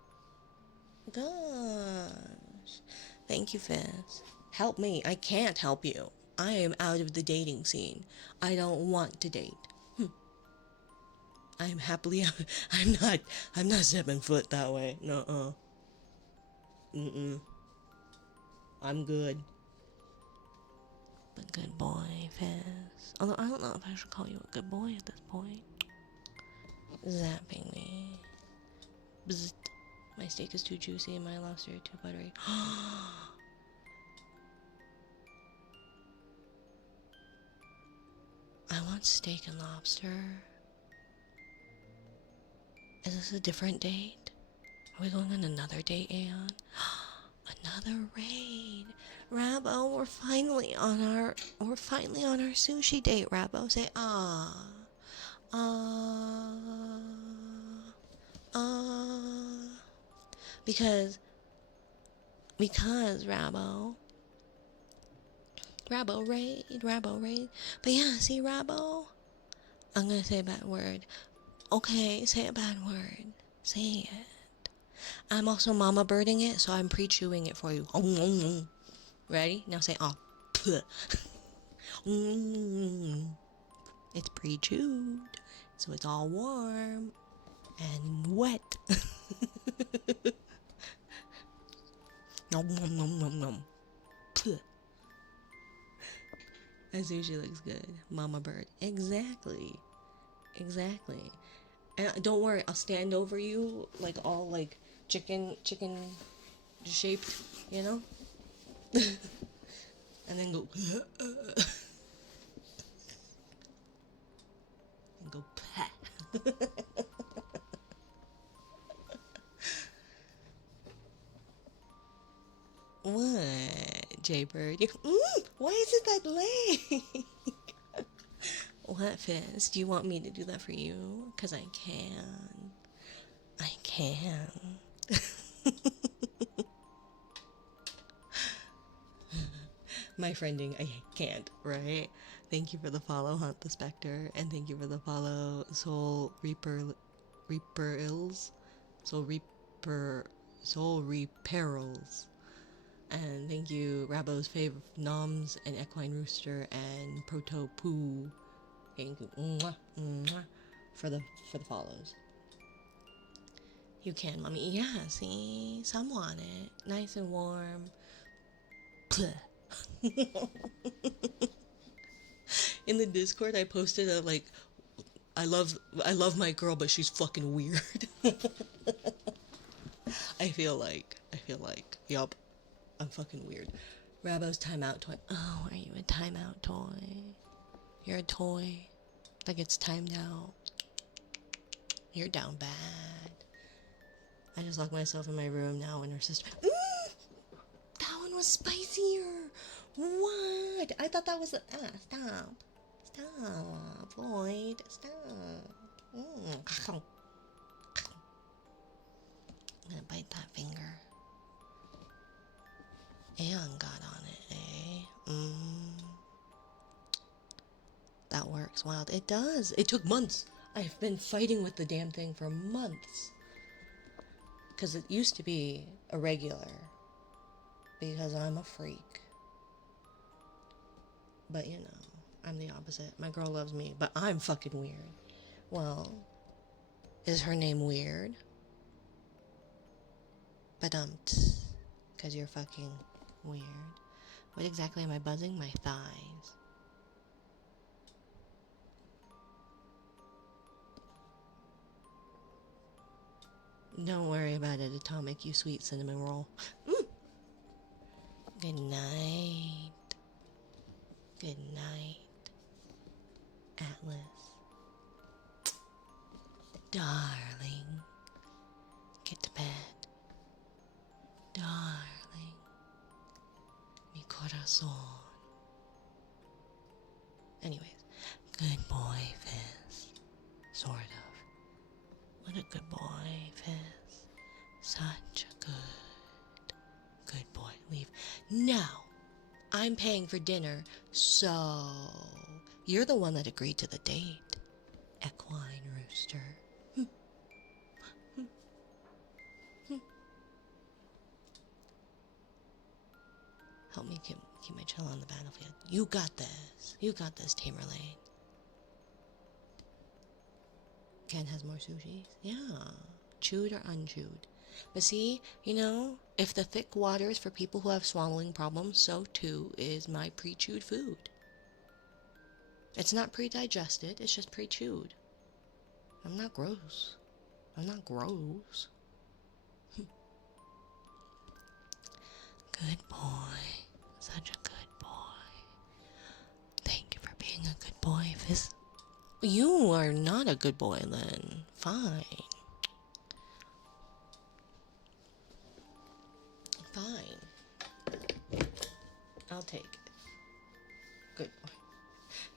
Gosh. Thank you, Fizz. Help me. I can't help you. I am out of the dating scene. I don't want to date. I am happily out. I'm not 7 foot that way. Nuh-uh. I'm good. But good boy, Fizz. Although I don't know if I should call you a good boy at this point. Zapping me. Bzzzt. My steak is too juicy and my lobster too buttery. I want steak and lobster. Is this a different date? Are we going on another date, Aeon? Another raid. Rabo, we're finally on our sushi date, Rabo. Say because Rabo raid. But yeah, see, Rabo, I'm gonna say a bad word. Okay, say a bad word. Say it. I'm also mama birding it, so I'm pre-chewing it for you. Ready? Now say It's pre-chewed, so it's all warm and wet. Nom nom nom nom nom. That sushi looks good. Mama bird. Exactly. And don't worry, I'll stand over you like all like chicken shaped, you know? And then go and go pat. What, Jaybird? Why is it that leg? What, Fizz? Do you want me to do that for you? 'Cause I can. I can. My friending, I can't, right? Thank you for the follow, Hunt the Spectre, and thank you for the follow, Soul Reaper Reaper Ills. Soul Reaper. Soul Reperils. And thank you, Rabo's Fave Noms and Equine Rooster and Proto Poo. Thank you for the follows. You can, mommy. Yeah, see? Some want it. Nice and warm. In the Discord, I posted a like, I love my girl, but she's fucking weird. I feel like, yup, I'm fucking weird. Rabo's timeout toy. Oh, are you a timeout toy? You're a toy that gets timed out. You're down bad. I just locked myself in my room now and her sister. That one was spicier. What? I thought that was a. Stop. Stop, Floyd. Stop. I'm gonna bite that finger. And got on it, eh? That works wild. It does. It took months. I've been fighting with the damn thing for months. Because it used to be a regular. Because I'm a freak. But you know, I'm the opposite. My girl loves me, but I'm fucking weird. Well, is her name weird? Because you're fucking weird. What exactly am I buzzing? My thighs. Don't worry about it, Atomic, you sweet cinnamon roll. Good night. Good night, Atlas. Darling. Get to bed. Darling. Mi corazón. Anyways, good boy, Fizz. Sort of. What a good boy, Fizz. Such a good boy. Leave. Now, I'm paying for dinner, so you're the one that agreed to the date. Equine Rooster. Help me keep my chill on the battlefield. You got this. You got this, Tamerlane. Ken has more sushi. Yeah. Chewed or unchewed. But see, you know, if the thick water is for people who have swallowing problems, so too is my pre-chewed food. It's not pre-digested, it's just pre-chewed. I'm not gross. I'm not gross. Good boy. Such a good boy. Thank you for being a good boy, Fizz. You are not a good boy, then. Fine. Fine. I'll take it. Good boy.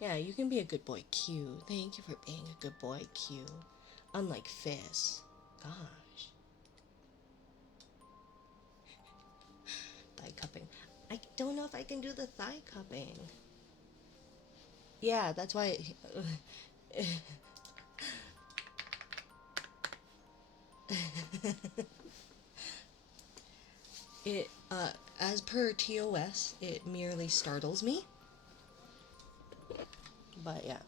Yeah, you can be a good boy, Q. Thank you for being a good boy, Q. Unlike Fizz. Gosh. Thigh cupping. I don't know if I can do the thigh cupping. Yeah, that's why... as per TOS, it merely startles me. But yeah.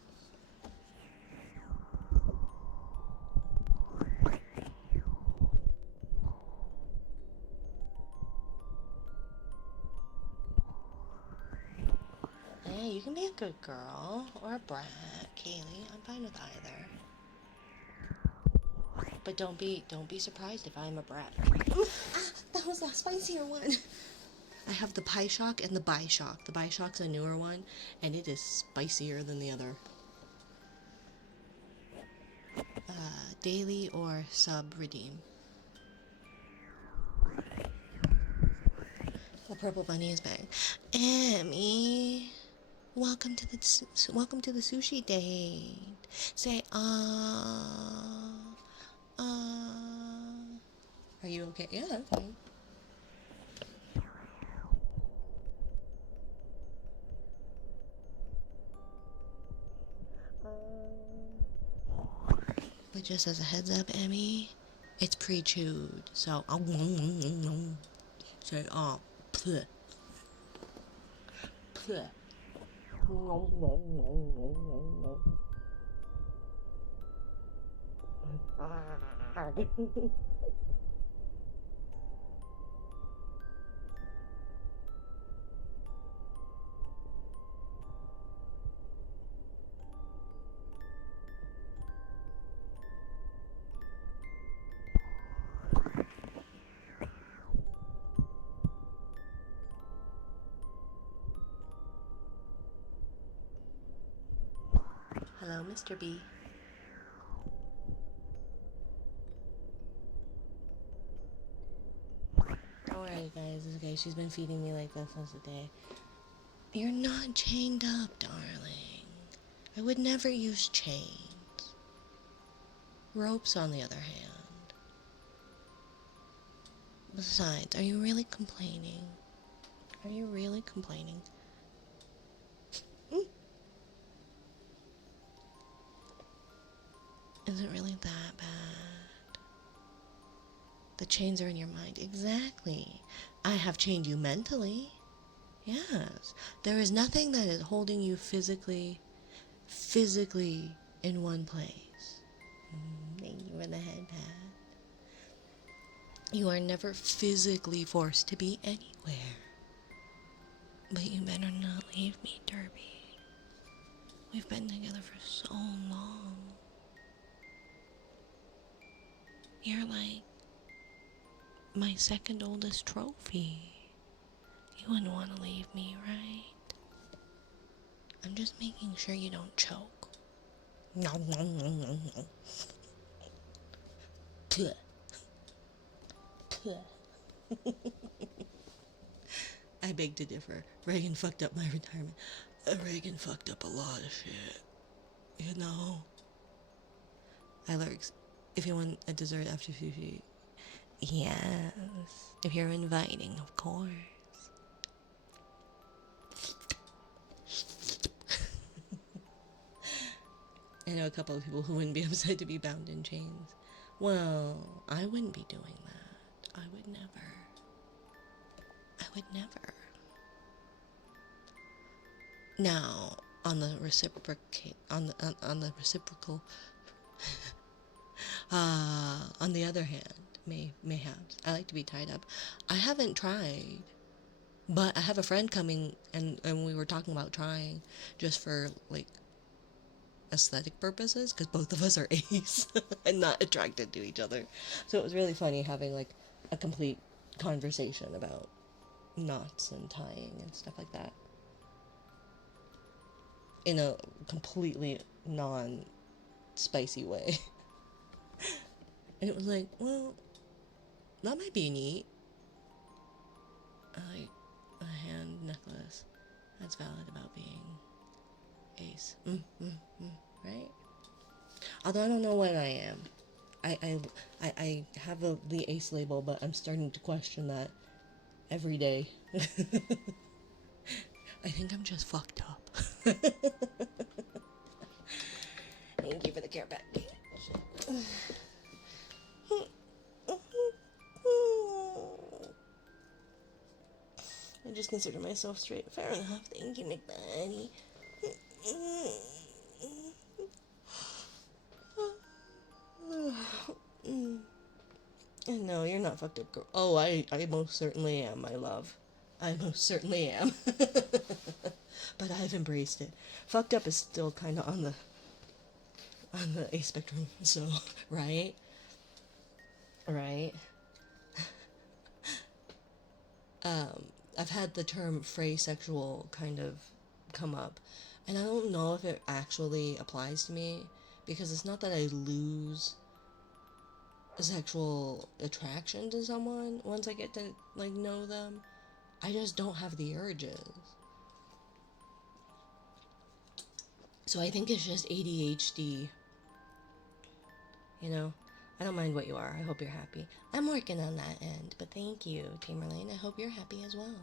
Hey, you can be a good girl or a brat, Kaylee. I'm fine with either. But don't be surprised if I'm a brat. That was the spicier one. I have the Pie Shock and the Bi Shock. The Bi Shock's a newer one, and it is spicier than the other. Daily or sub redeem. The purple bunny is back. Emmy, welcome to the sushi date. Say Are you okay? Yeah, I'm fine. But just as a heads up, Emmy, it's pre-chewed, so say pleh, pleh. Hello, Mr. B. Don't worry, guys. It's okay. She's been feeding me like this since the day. You're not chained up, darling. I would never use chains. Ropes, on the other hand. Besides, are you really complaining? Are you really complaining? Is it really that bad? The chains are in your mind. Exactly. I have chained you mentally. Yes. There is nothing that is holding you physically in one place. Thank you for the head pat. You are never physically forced to be anywhere. But you better not leave me, Derby. We've been together for so long. You're like my second oldest trophy. You wouldn't want to leave me, right? I'm just making sure you don't choke. No, no, no, no, no. Puh. Puh. I beg to differ. Reagan fucked up my retirement. Reagan fucked up a lot of shit. You know? Alex, if you want a dessert after sushi, yes. If you're inviting, of course. I know a couple of people who wouldn't be upset to be bound in chains. Well, I wouldn't be doing that. I would never. I would never. Now, on the reciprocal, on the other hand, mayhaps I like to be tied up. I haven't tried, but I have a friend coming, and we were talking about trying, just for like aesthetic purposes, because both of us are ace and not attracted to each other. So it was really funny having like a complete conversation about knots and tying and stuff like that in a completely non-spicy way. And it was like, well, that might be neat. I like a hand necklace. That's valid about being ace. Right? Although I don't know what I am. I have the ace label, but I'm starting to question that every day. I think I'm just fucked up. Thank you for the care package. I just consider myself straight. Fair enough. Thank you, McBuddy. No, you're not fucked up, girl. Oh, I most certainly am, my love. I most certainly am. But I've embraced it. Fucked up is still kind of on the A spectrum, so, right? Right? I've had the term phrasexual kind of come up, and I don't know if it actually applies to me, because it's not that I lose sexual attraction to someone once I get to like know them. I just don't have the urges. So I think it's just ADHD. You know, I don't mind what you are. I hope you're happy. I'm working on that end, but thank you, Tamerlane. I hope you're happy as well.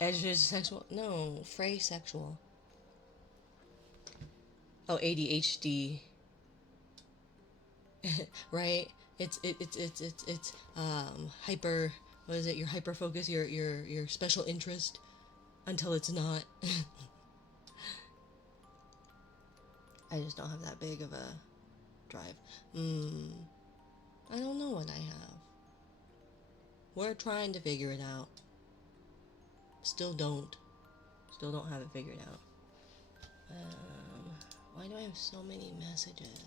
Edge sexual? No, phrasexual. Oh, ADHD. Right? It's hyper. What is it? Your hyper focus, your special interest, until it's not. I just don't have that big of a drive. I don't know what I have. We're trying to figure it out. Still don't. Still don't have it figured out. Why do I have so many messages?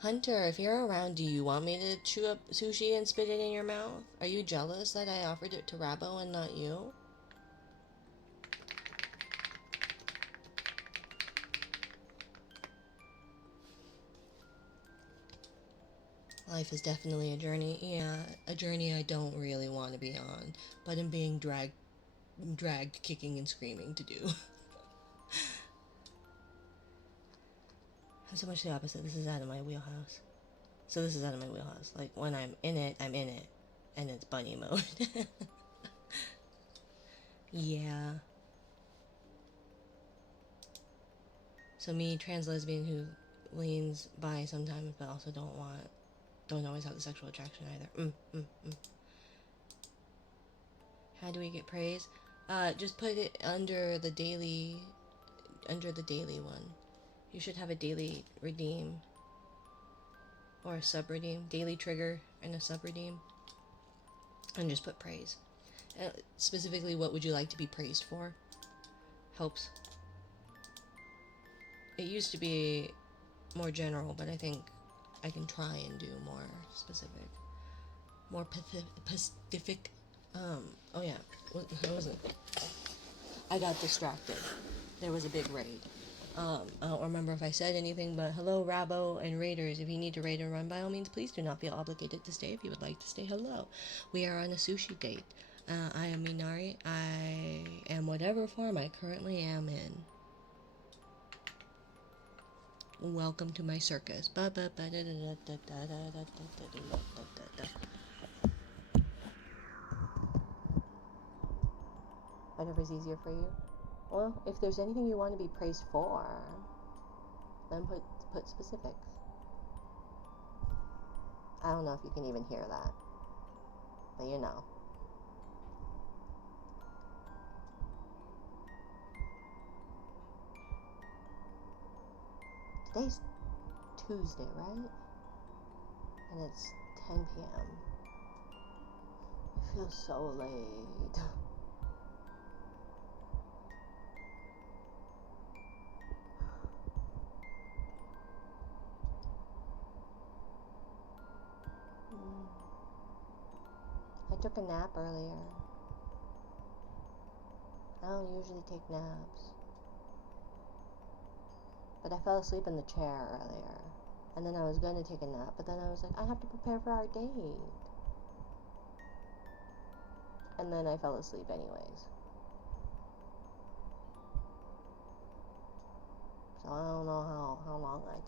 Hunter, if you're around, do you want me to chew up sushi and spit it in your mouth? Are you jealous that I offered it to Rabo and not you? Life is definitely a journey. Yeah, a journey I don't really want to be on, but I'm being dragged kicking and screaming to do. I'm so much the opposite. This is out of my wheelhouse. So this is out of my wheelhouse. Like, when I'm in it, I'm in it. And it's bunny mode. Yeah. So me, trans lesbian who leans bi sometimes, but also don't always have the sexual attraction either. How do we get praise? Just put it under the daily one. You should have a daily redeem. Or a sub redeem. Daily trigger and a sub redeem. And just put praise. Specifically, what would you like to be praised for? Helps. It used to be more general, but I think I can try and do more specific. More specific. Oh yeah. What was it? I got distracted. There was a big raid. I don't remember if I said anything, but hello, Rabo and Raiders. If you need to raid or run, by all means, please do not feel obligated to stay. If you would like to stay, hello. We are on a sushi date. I am Minari. I am whatever form I currently am in. Welcome to my circus. Whatever's easier for you. Well, if there's anything you want to be praised for, then put specifics. I don't know if you can even hear that, but you know. Today's Tuesday, right? And it's 10 p.m. It feels so late. I took a nap earlier. I don't usually take naps. But I fell asleep in the chair earlier. And then I was going to take a nap, but then I was like, I have to prepare for our date. And then I fell asleep anyways. So I don't know how long I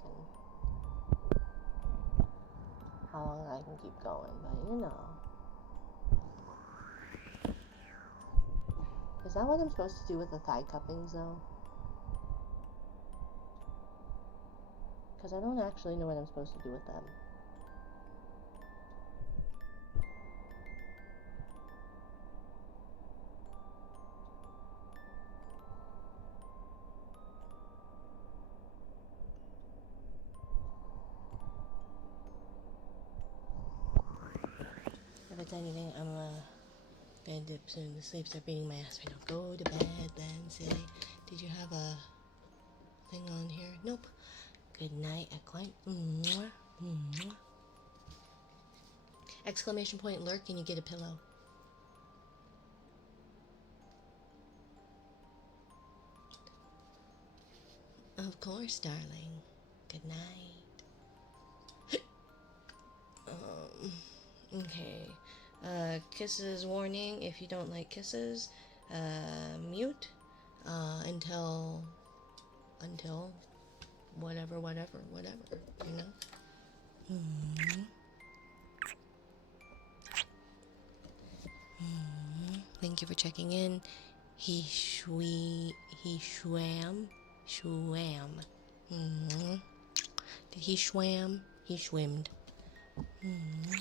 can keep going, but you know. Is that what I'm supposed to do with the thigh cuppings though? Because I don't actually know what I'm supposed to do with them. If it's anything, I'm gonna dip soon. The sleep start beating my ass right now. Go to bed then, silly. Did you have a thing on here? Nope. Good night, Equine. Mwah, mwah. Exclamation point lurk, and you get a pillow. Of course, darling. Good night. Okay. Kisses warning. If you don't like kisses, mute. Until whatever, you know? thank you for checking in. He swam. Swam. Mm-hmm. Did he swam? He swimmed. Mm-hmm.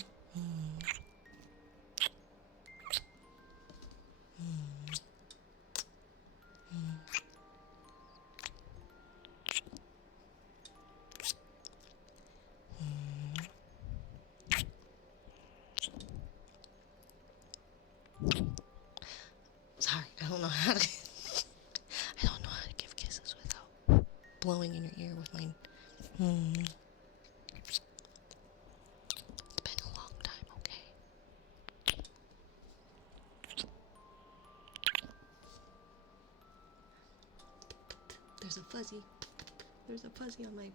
Sorry, I don't know how to. I don't know how to give kisses without blowing in your ear with mine. It's been a long time, okay? There's a fuzzy. There's a fuzzy on my.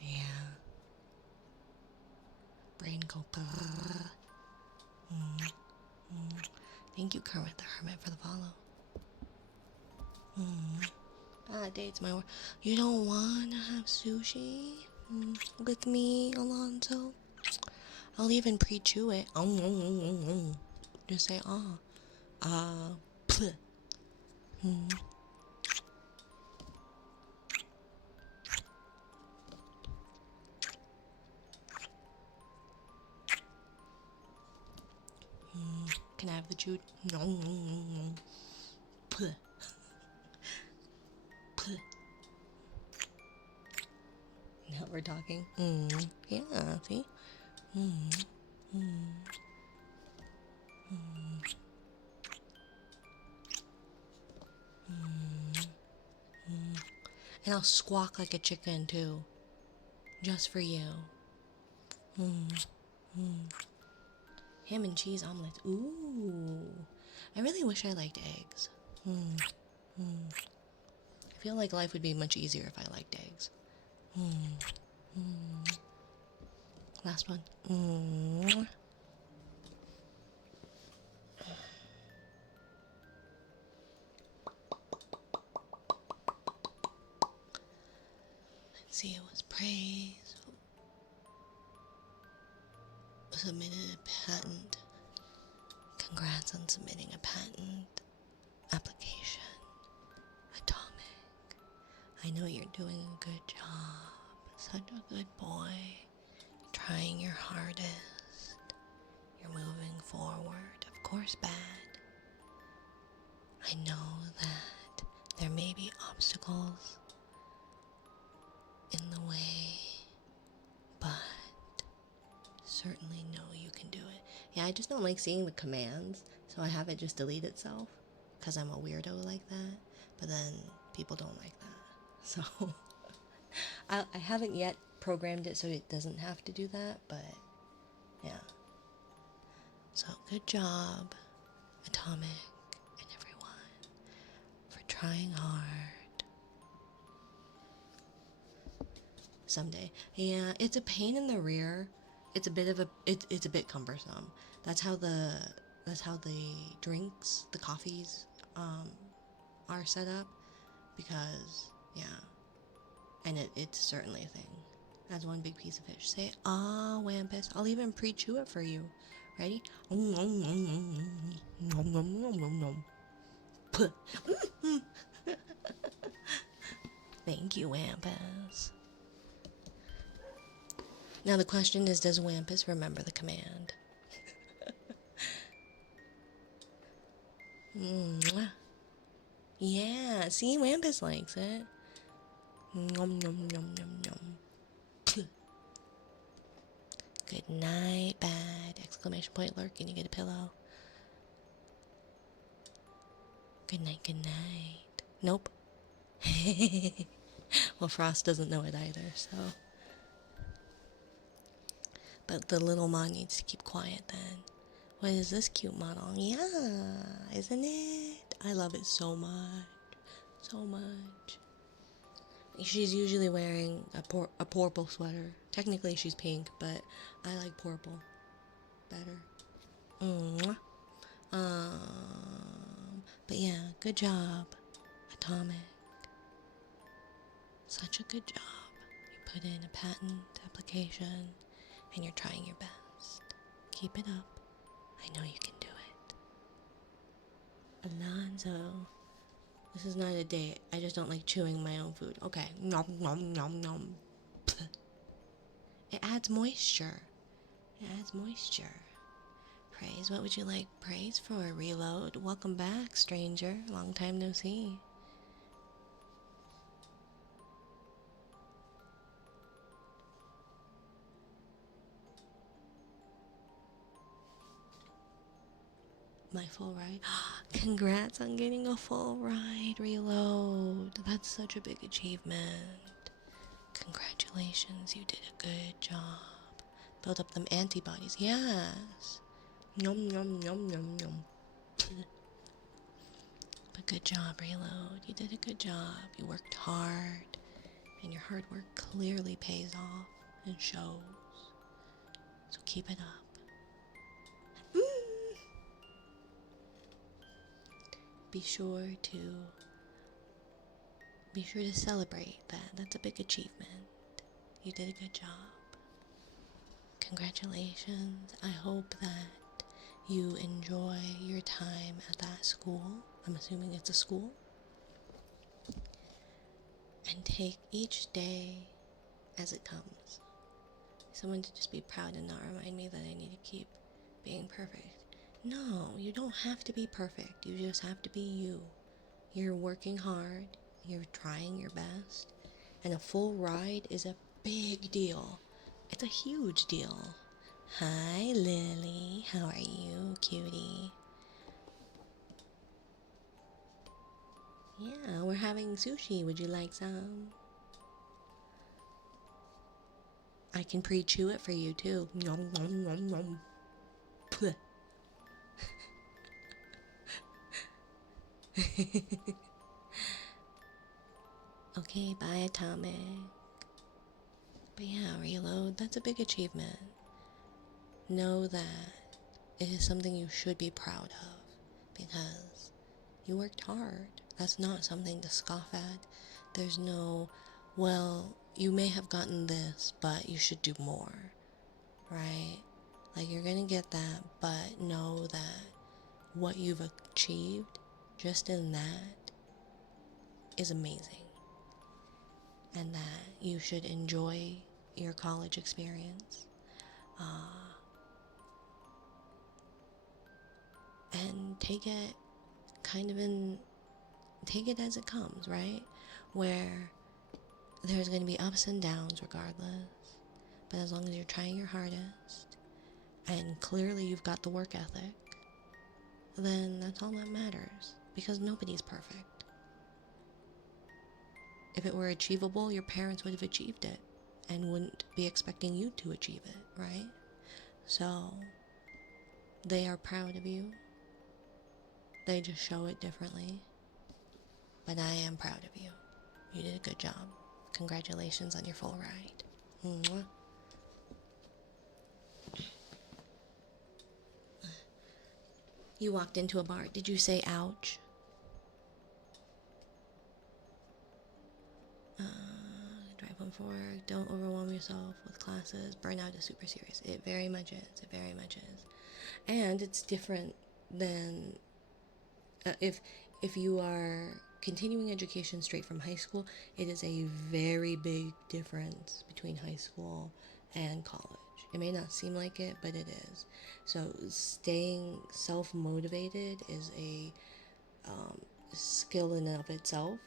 Yeah. Brain go. Thank you, Kermit the Hermit, for the follow. Dates my word. You don't want to have sushi with me, Alonzo? I'll even pre-chew it. Just say, pleh. Can I have the chewed? Pleh. Pleh. Now we're talking. Yeah, see? And I'll squawk like a chicken too. Just for you. Ham and cheese omelets. Ooh. I really wish I liked eggs. I feel like life would be much easier if I liked eggs. Last one. Let's see, it was praise. Submitted a patent. Congrats on submitting a patent application. Atomic. I know you're doing a good job. Such a good boy. Trying your hardest. You're moving forward. Of course, bad. I know that there may be obstacles in the way, but certainly know you can do it. Yeah, I just don't like seeing the commands, so I have it just delete itself, because I'm a weirdo like that, but then people don't like that. So, I haven't yet programmed it so it doesn't have to do that, but yeah. So, good job, Atomic and everyone, for trying hard. Someday. Yeah, it's a pain in the rear. It's a bit of a it's a bit cumbersome. That's how the drinks, the coffees are set up, because yeah. And it's certainly a thing. That's one big piece of fish. Say Wampus. I'll even pre-chew it for you. Ready? Thank you, Wampus. Now the question is, does Wampus remember the command? Yeah, see, Wampus likes it. Nom nom nom nom nom. Good night, bad! Exclamation point lurk, and you get a pillow. Good night, good night. Nope. Well, Frost doesn't know it either, so. But the little mon needs to keep quiet then. What is this cute model? Yeah, isn't it? I love it so much. So much. She's usually wearing a purple sweater. Technically, she's pink, but I like purple better. Mwah. But yeah, good job, Atomic. Such a good job. You put in a patent application and you're trying your best. Keep it up. I know you can do it. Alonzo. This is not a date. I just don't like chewing my own food. Okay. Nom nom nom nom. It adds moisture. It adds moisture. Praise. What would you like praise for? Reload. Welcome back, stranger. Long time no see. My full ride. Congrats on getting a full ride. Reload. That's such a big achievement. Congratulations. You did a good job. Build up them antibodies. Yes. Yum, yum, yum, yum, yum. But good job, Reload. You did a good job. You worked hard. And your hard work clearly pays off and shows. So keep it up. Be sure to celebrate that. That's a big achievement. You did a good job. Congratulations. I hope that you enjoy your time at that school. I'm assuming it's a school. And take each day as it comes. Someone to just be proud and not remind me that I need to keep being perfect. No, you don't have to be perfect. You just have to be you. You're working hard. You're trying your best. And a full ride is a big deal. It's a huge deal. Hi, Lily. How are you, cutie? Yeah, we're having sushi. Would you like some? I can pre-chew it for you, too. Nom, nom, nom, nom. Okay, bye, Atomic. But yeah, Reload, that's a big achievement. Know that it is something you should be proud of because you worked hard. That's not something to scoff at. There's no, well, you may have gotten this, but you should do more, right? Like, you're gonna get that, but know that what you've achieved just in that is amazing. And that you should enjoy your college experience. And take it take it as it comes, right? Where there's going to be ups and downs regardless. But as long as you're trying your hardest and clearly you've got the work ethic, then that's all that matters because nobody's perfect. If it were achievable, your parents would have achieved it and wouldn't be expecting you to achieve it, right? So they are proud of you. They just show it differently. But I am proud of you. You did a good job. Congratulations on your full ride. Mwah. You walked into a bar. Did you say ouch? Drive home from work. Don't overwhelm yourself with classes. Burnout is super serious. It very much is. It very much is. And it's different than if you are continuing education straight from high school, it is a very big difference between high school and college. It may not seem like it, but it is. So staying self-motivated is a skill in and of itself,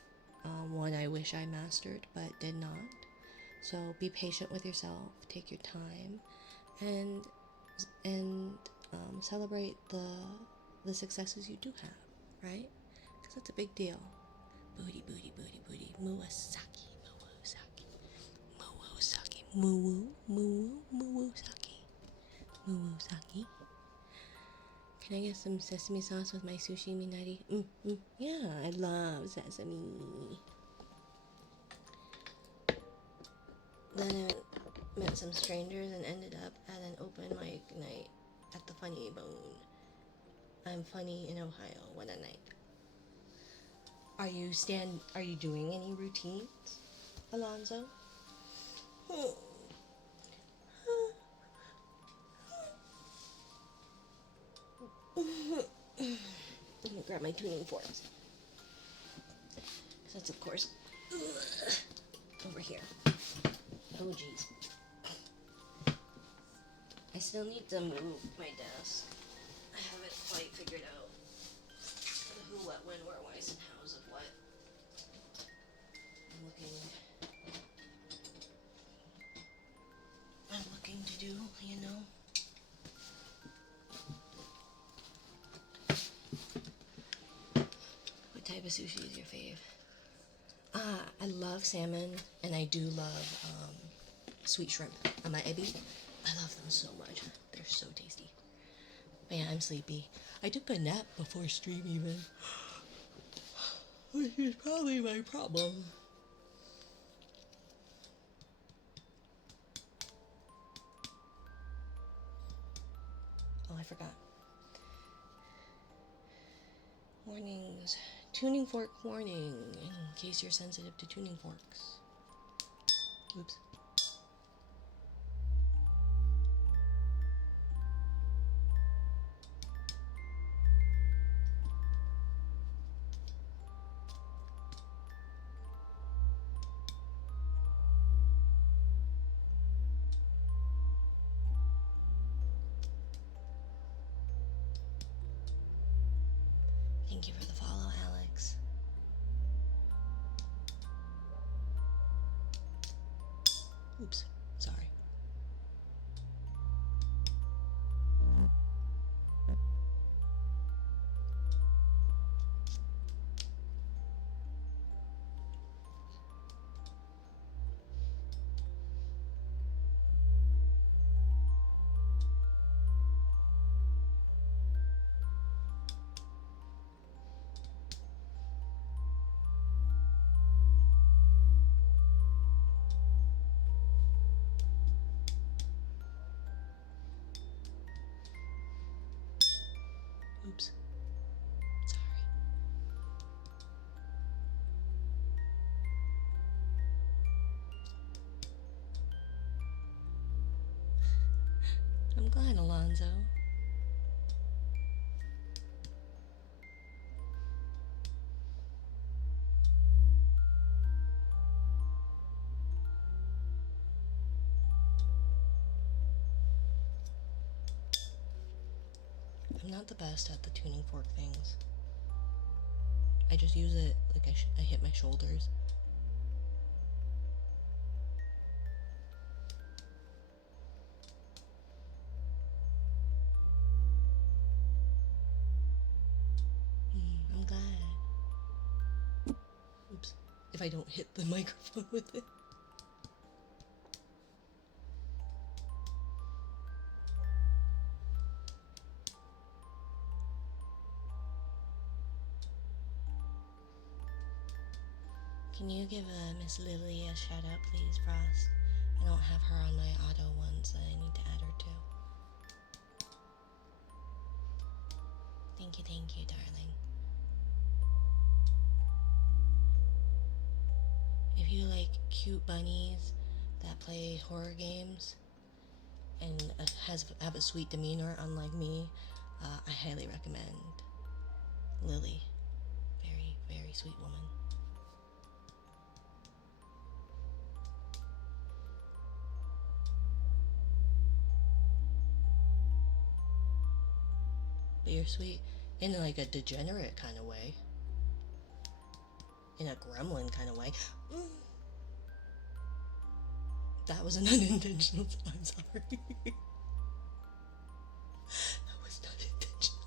one I wish I mastered but did not. So be patient with yourself, take your time, and celebrate the successes you do have, right? Because that's a big deal. Booty, booty, booty, booty. Muwasaki, muwasaki, muwasaki, muwu, muwu, muwasaki, muwasaki. Can I get some sesame sauce with my sushi minari? Yeah, I love sesame. Then I met some strangers and ended up at an open mic night at the Funny Bone. I'm funny in Ohio. What a night. Are you doing any routines, Alonzo? Let me grab my tuning forks. That's of course over here. Oh jeez. I still need to move my desk. I haven't quite figured out the who, what, when, where, whys, and hows of what I'm looking to do, you know. What type of sushi is your fave? I love salmon, and I do love sweet shrimp. My ebi, I love them so much. They're so tasty. But yeah, I'm sleepy. I took a nap before stream even, which is probably my problem. Oh, I forgot. Warnings. Tuning fork warning, in case you're sensitive to tuning forks. Oops. Thank you for the follow, Alex. Oops, sorry. Oops. Sorry. I'm glad, Alonzo. I'm not the best at the tuning fork things. I just use it like I hit my shoulders. I'm glad. Oops. If I don't hit the microphone with it. Can you give Miss Lily a shout out, please, Frost? I don't have her on my auto ones that I need to add her to. Thank you, darling. If you like cute bunnies that play horror games and have a sweet demeanor, unlike me, I highly recommend Lily. Very, very sweet woman. But you're sweet in like a degenerate kind of way. In a gremlin kind of way. That was an unintentional. I'm sorry. That was not intentional.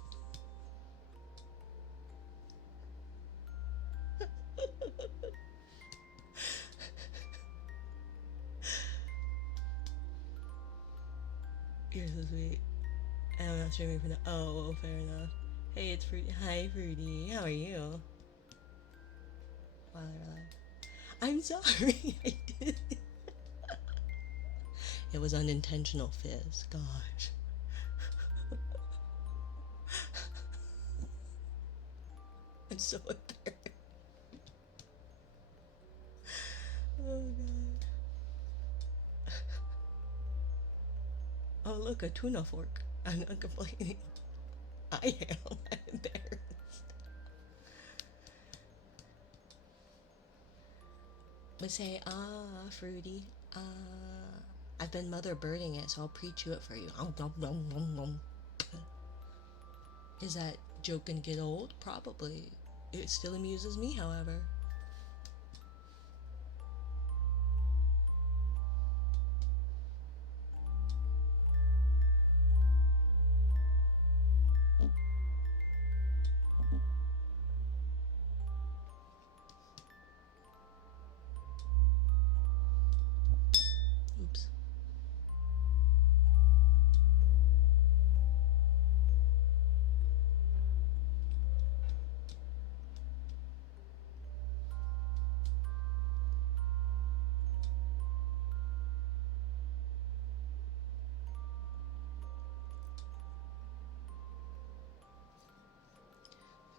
You're so sweet. I don't know. streaming from the. Oh, fair enough. Hey, it's Fruity. Hi, Fruity. How are you? Wow, they're alive. I'm sorry. I did. It was unintentional, Fizz. Gosh. I'm so embarrassed. Oh god. Oh look, a tuna fork. I'm not complaining. I am. I'm embarrassed. But say, Fruity. I've been mother birding it, so I'll pre-chew it for you. Is that joke gonna get old? Probably. It still amuses me, however. Oops.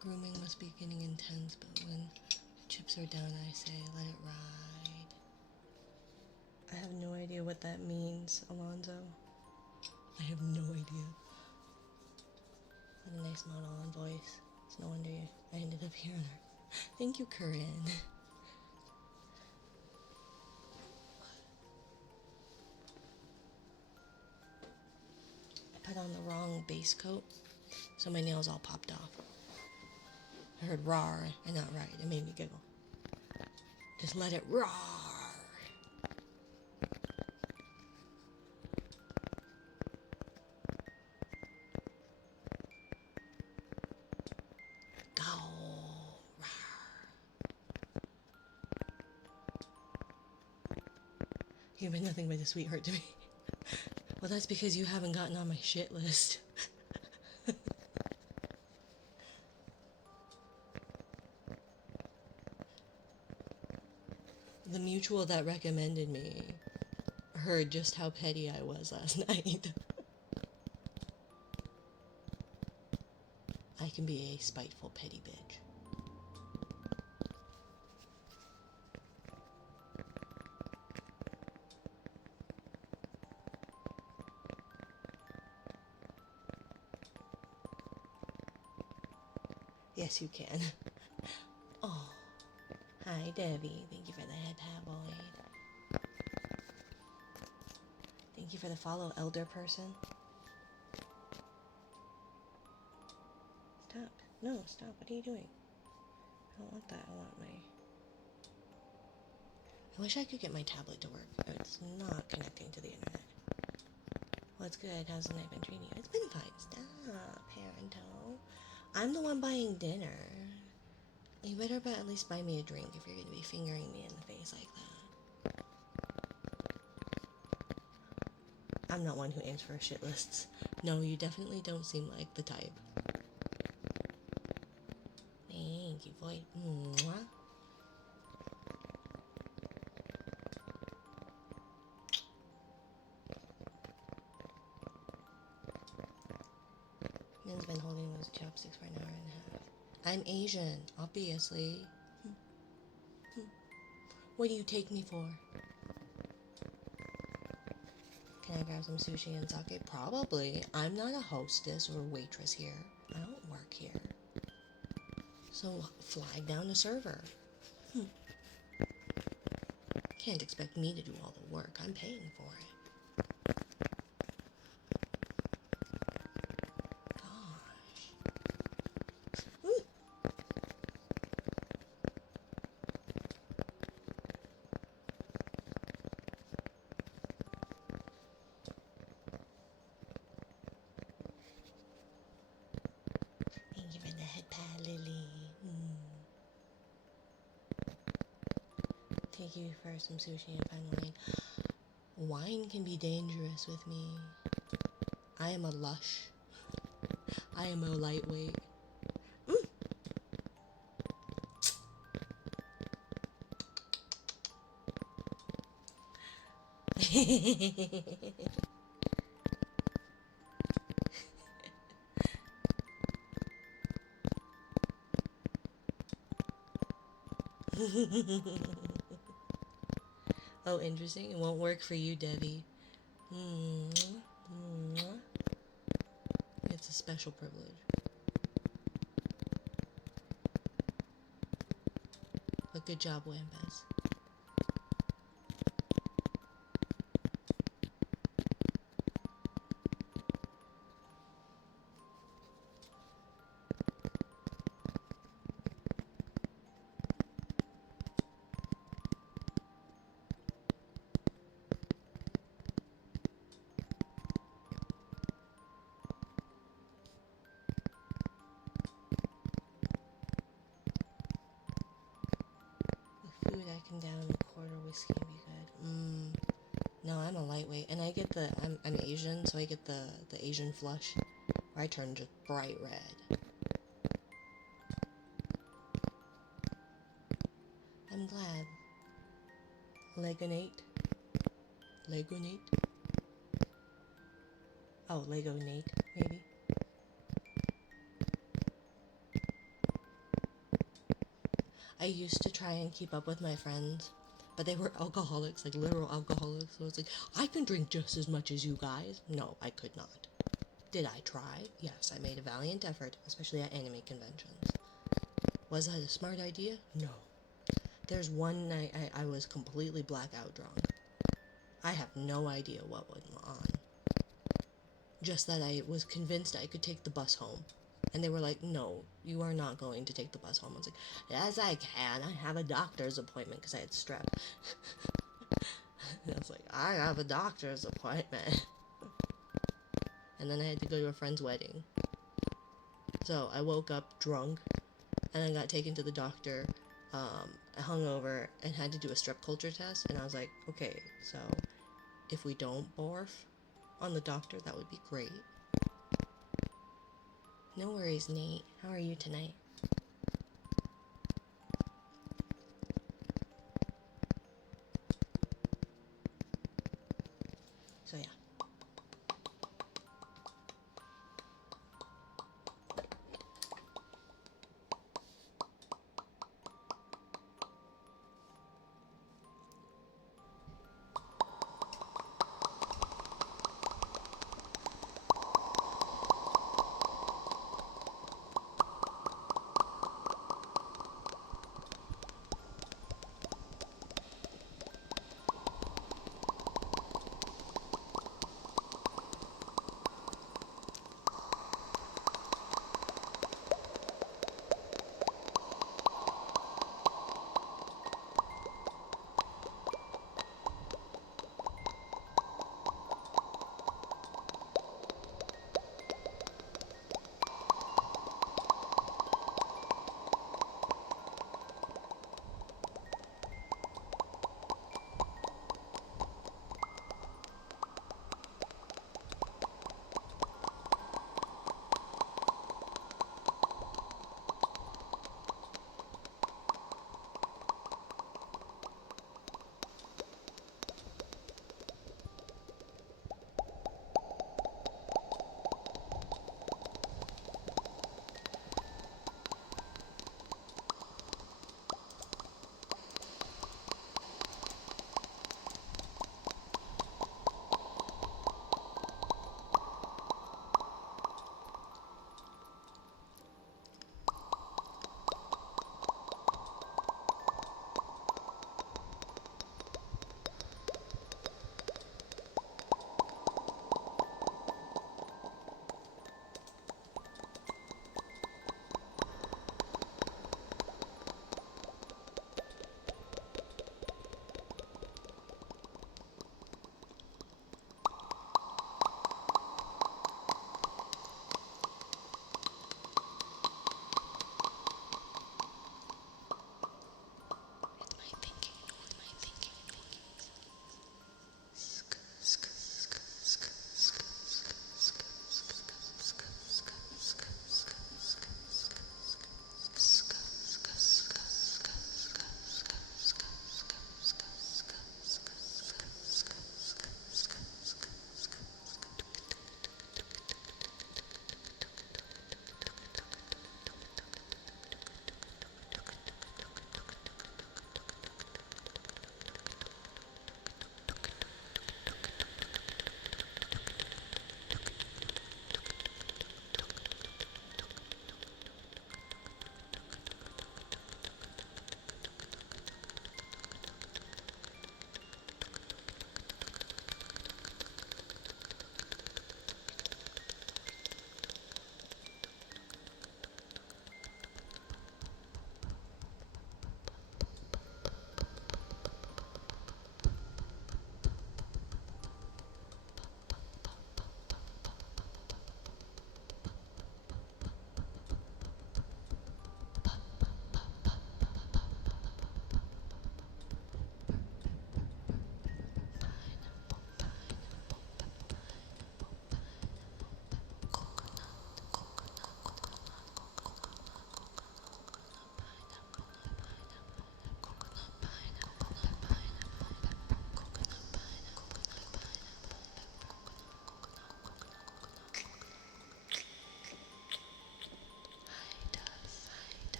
Grooming must be getting intense, but when chips are down, I say, let it ride. I have no idea what that means, Alonzo. I have no idea. What a nice mono-on voice. It's no wonder I ended up hearing her. Thank you, Corinne. I put on the wrong base coat, so my nails all popped off. I heard rawr and not right. It made me giggle. Just let it roar. Go. You've been nothing but a sweetheart to me. Well, that's because you haven't gotten on my shit list. The mutual that recommended me heard just how petty I was last night. I can be a spiteful, petty bitch. Yes, you can. Oh. Hi, Debbie. Thank you for the head tabloid. Thank you for the follow, elder person. Stop. No, stop. What are you doing? I don't want that. I want my... I wish I could get my tablet to work. It's not connecting to the internet. What's good? How's the night been treating you? It's been fine. Stop, Parento. I'm the one buying dinner. You better at least buy me a drink if you're going to be fingering me in the face like that. I'm not one who aims for shit lists. No, you definitely don't seem like the type. Thank you, boy. Mwah. Min's been holding those chopsticks for an hour and a half. I'm Asian, obviously. What do you take me for? Can I grab some sushi and sake? Probably. I'm not a hostess or a waitress here. I don't work here. So flag down the server. Can't expect me to do all the work. I'm paying for it. Thank you for the head pad, Lily. Take you for some sushi and fine wine. Wine can be dangerous with me. I am a lush. am a lightweight. Oh, interesting. It won't work for you, Debbie. It's a special privilege. But good job, Wambaz. Food I can down a quarter whiskey would be good. No, I'm a lightweight, and I get I'm Asian, so I get the Asian flush, where I turn just bright red. I'm glad. Legonate. Legonate. Oh, Legonate, maybe. I used to try and keep up with my friends, but they were alcoholics, like literal alcoholics. So it's like, I can drink just as much as you guys. No, I could not. Did I try? Yes, I made a valiant effort, especially at anime conventions. Was that a smart idea? No. There's one night I was completely blackout drunk. I have no idea what went on. Just that I was convinced I could take the bus home. And they were like, no, you are not going to take the bus home. I was like, yes, I can. I have a doctor's appointment because I had strep. And I was like, I have a doctor's appointment. And then I had to go to a friend's wedding. So I woke up drunk and I got taken to the doctor, hungover, and had to do a strep culture test. And I was like, okay, so if we don't barf on the doctor, that would be great. No worries, Nate. How are you tonight? So yeah.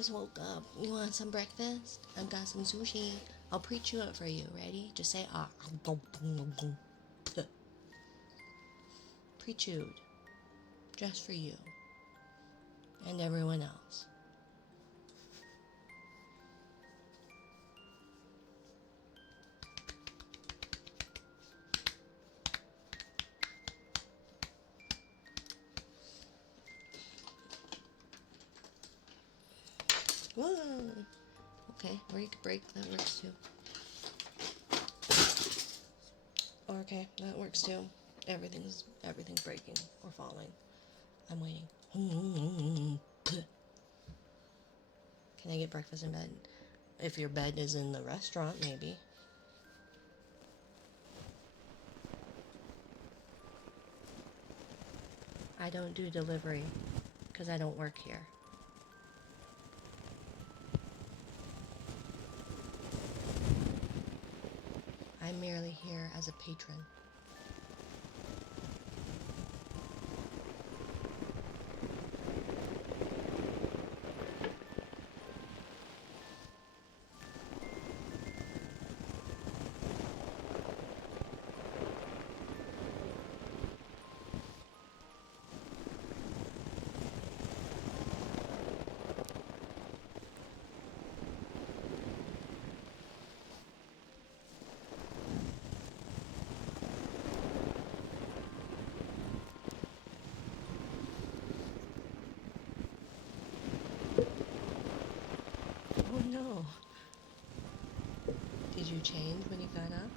just woke up. You want some breakfast? I've got some sushi. I'll pre-chew it for you. Ready? Just say ah. Pre-chewed. Just for you. And everyone else. Whoa. Okay, break. That works too. Okay, that works too. Everything's breaking or falling. I'm waiting. Can I get breakfast in bed? If your bed is in the restaurant, maybe. I don't do delivery because I don't work here. I'm merely here as a patron. Oh no. Did you change when you got up?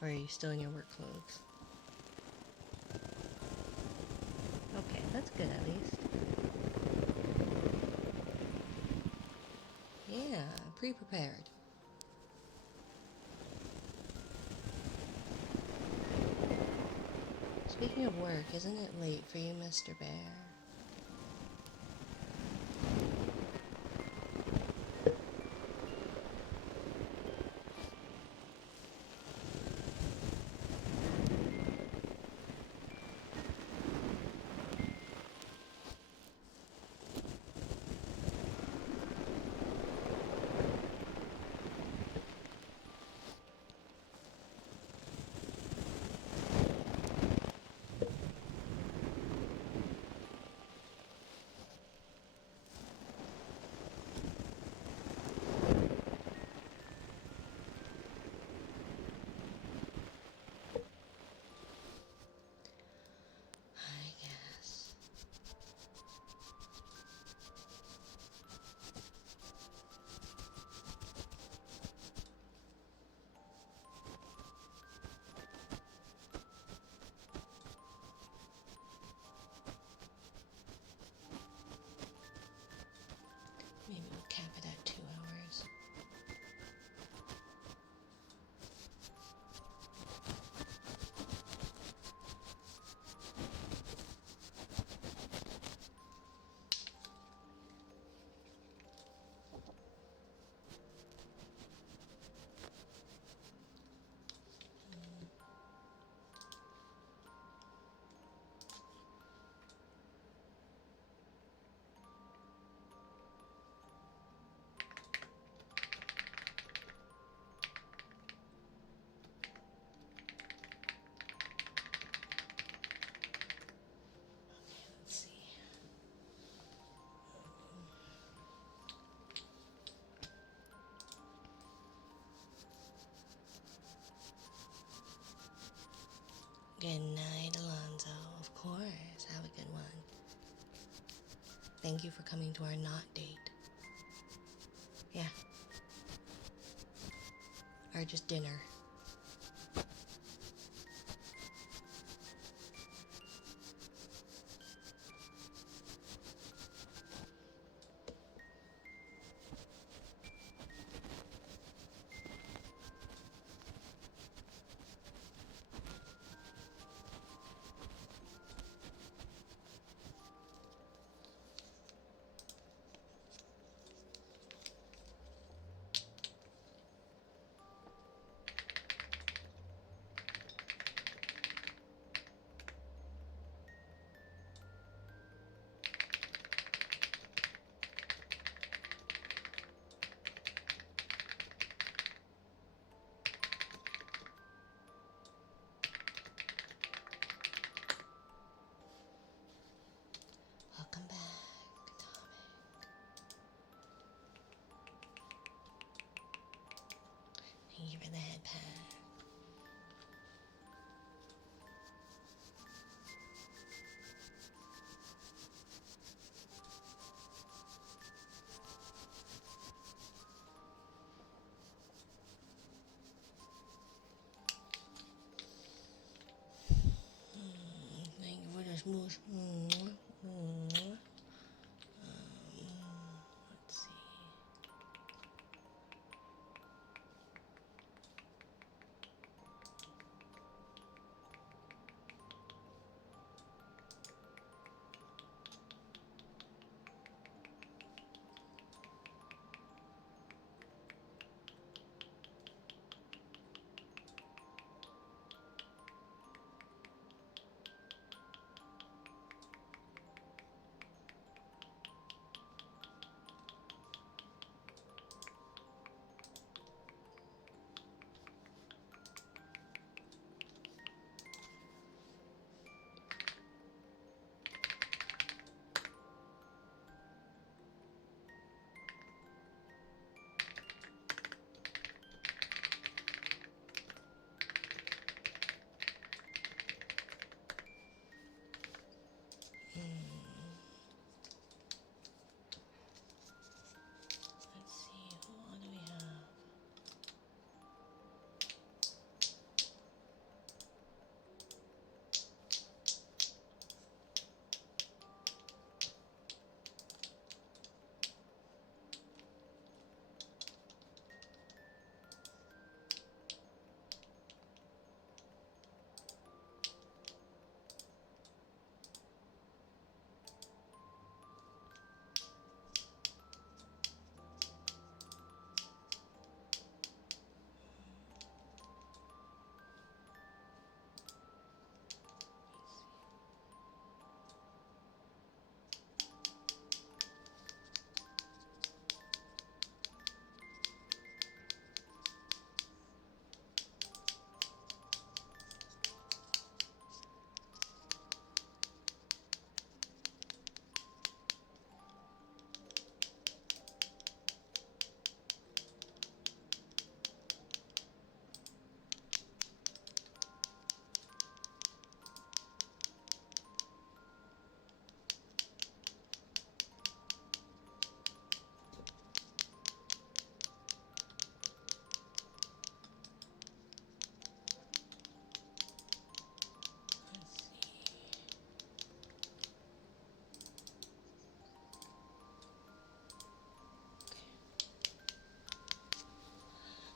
Or are you still in your work clothes? Okay, that's good at least. Yeah, pre-prepared. Speaking of work, isn't it late for you, Mr. Bear? I guess. Maybe we'll cap it at 2 hours. Let's see. Good night, Alonzo. Of course. Have a good one. Thank you for coming to our not date. Yeah. Or just dinner. mush, mush. Let's see. Let's see, who all do we have?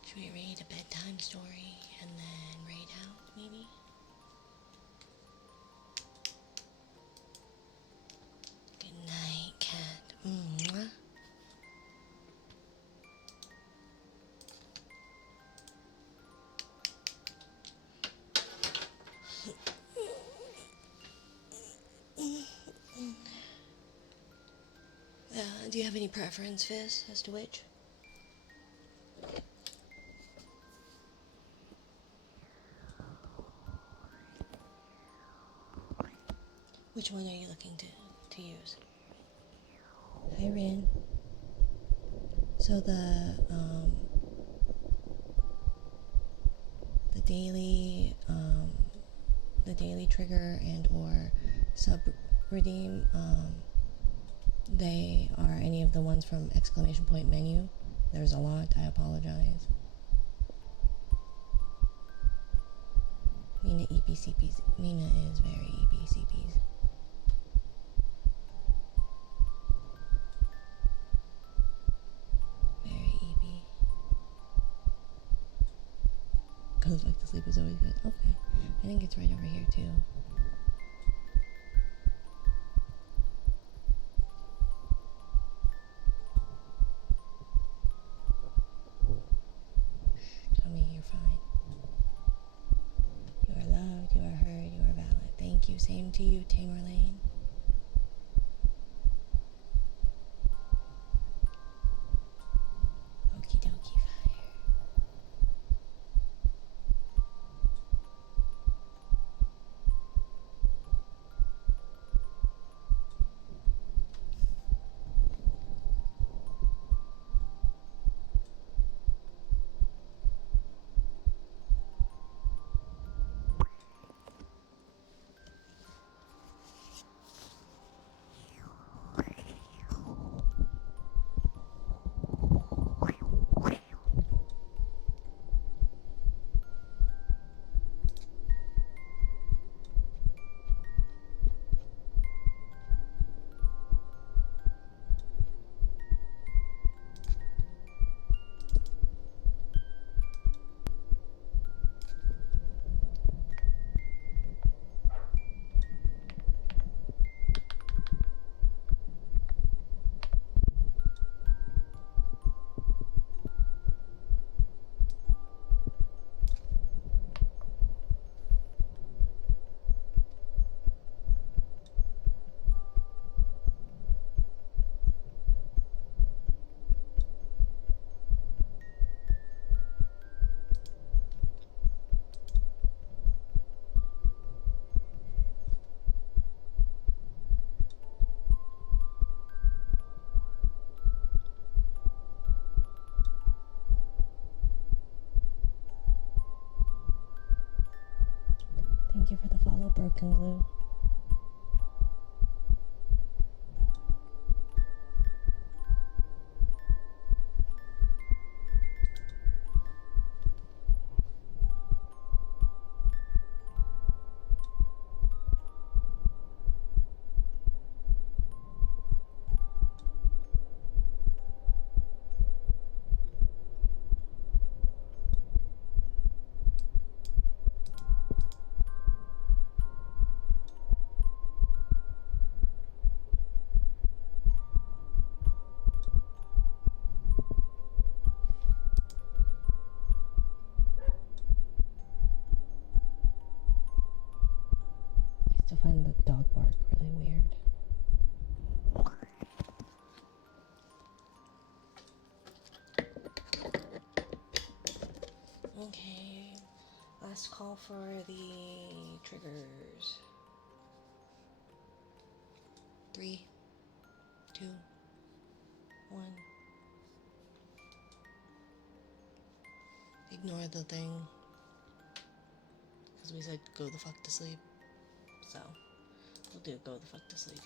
Should we read a bedtime story and then raid out, maybe? Good night, cat. Mwah. Do you have any preference, Fizz, as to which? Which one are you looking to use? Hi, Rin. So the daily trigger and or sub redeem, they are any of the ones from exclamation point menu. There's a lot. I apologize. Mina EPCPs. Mina is very EPCPs. Very EP. Goes back to sleep is always good. Okay. I think it's right over here too. Tell me you're fine. You are loved, you are heard, you are valid. Thank you. Same to you, Tamar Lane. Okie dokie fire. silicone glue. I still find the dog bark really weird. Okay, last call for the triggers. 3, 2, 1. Ignore the thing, because we said go the fuck to sleep. So, we'll do go the fuck to sleep.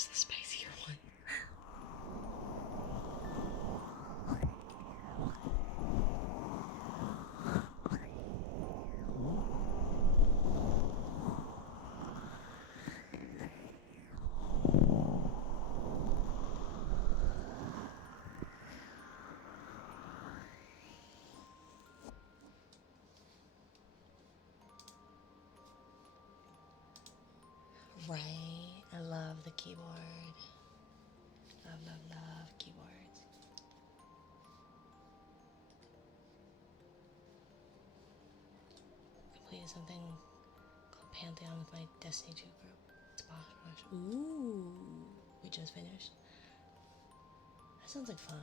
was the spicier one. Right, I love the keyboard. Love, love, love keyboards. created something called Pantheon with my Destiny 2 group. It's boss rush. Ooh, we just finished. That sounds like fun.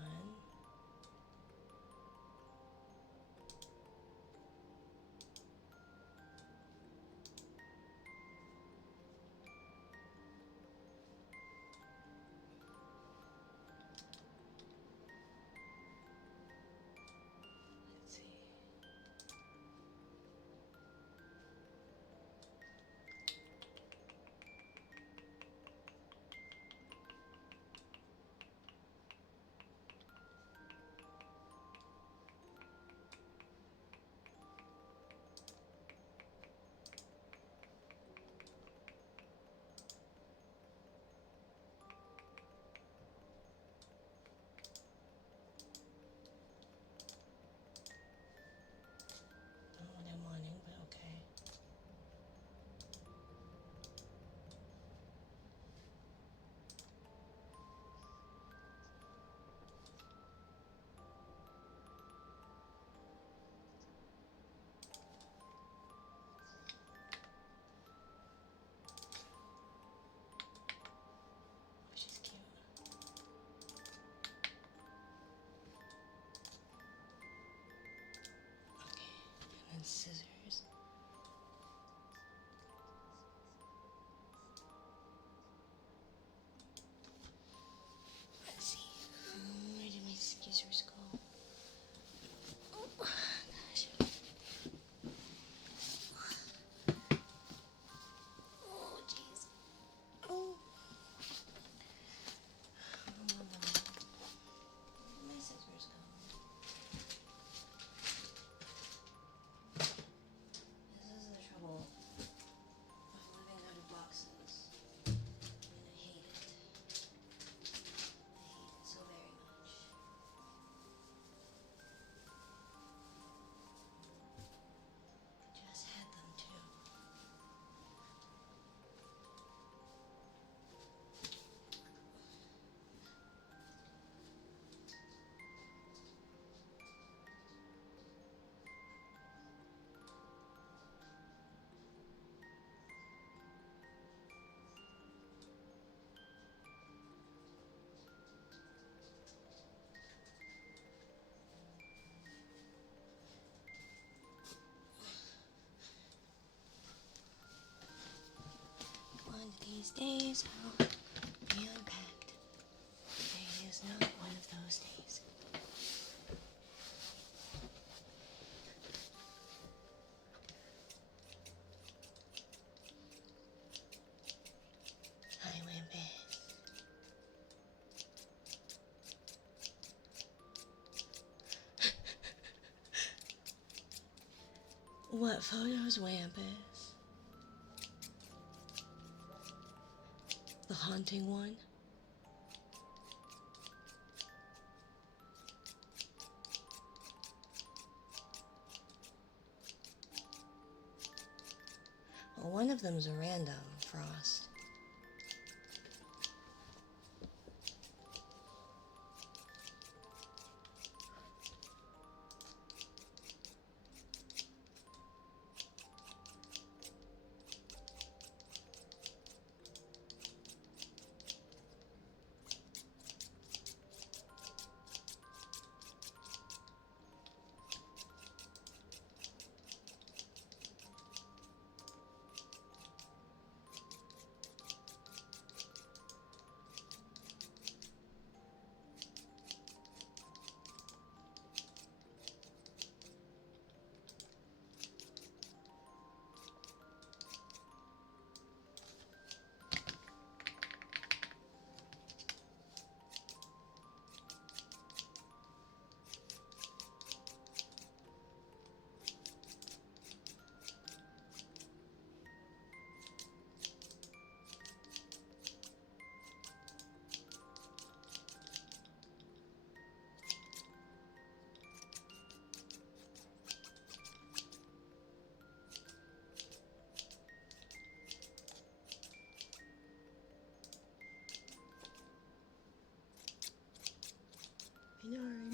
Let's see. Not what I'm wanting, but okay. Oh, she's cute. Okay, and then scissors. Let's see. Where did my scissors go? Oh, gosh. Oh, jeez. Oh. Where did my scissors go? This is the trouble of living out of boxes. And I hate it. I hate it so very much. Just had them too. One of these days I'll be unpacked. Today is not one of those days. Hi, Wimpy. What photos, Wampus? The haunting one? Well, one of them's a random, Frost.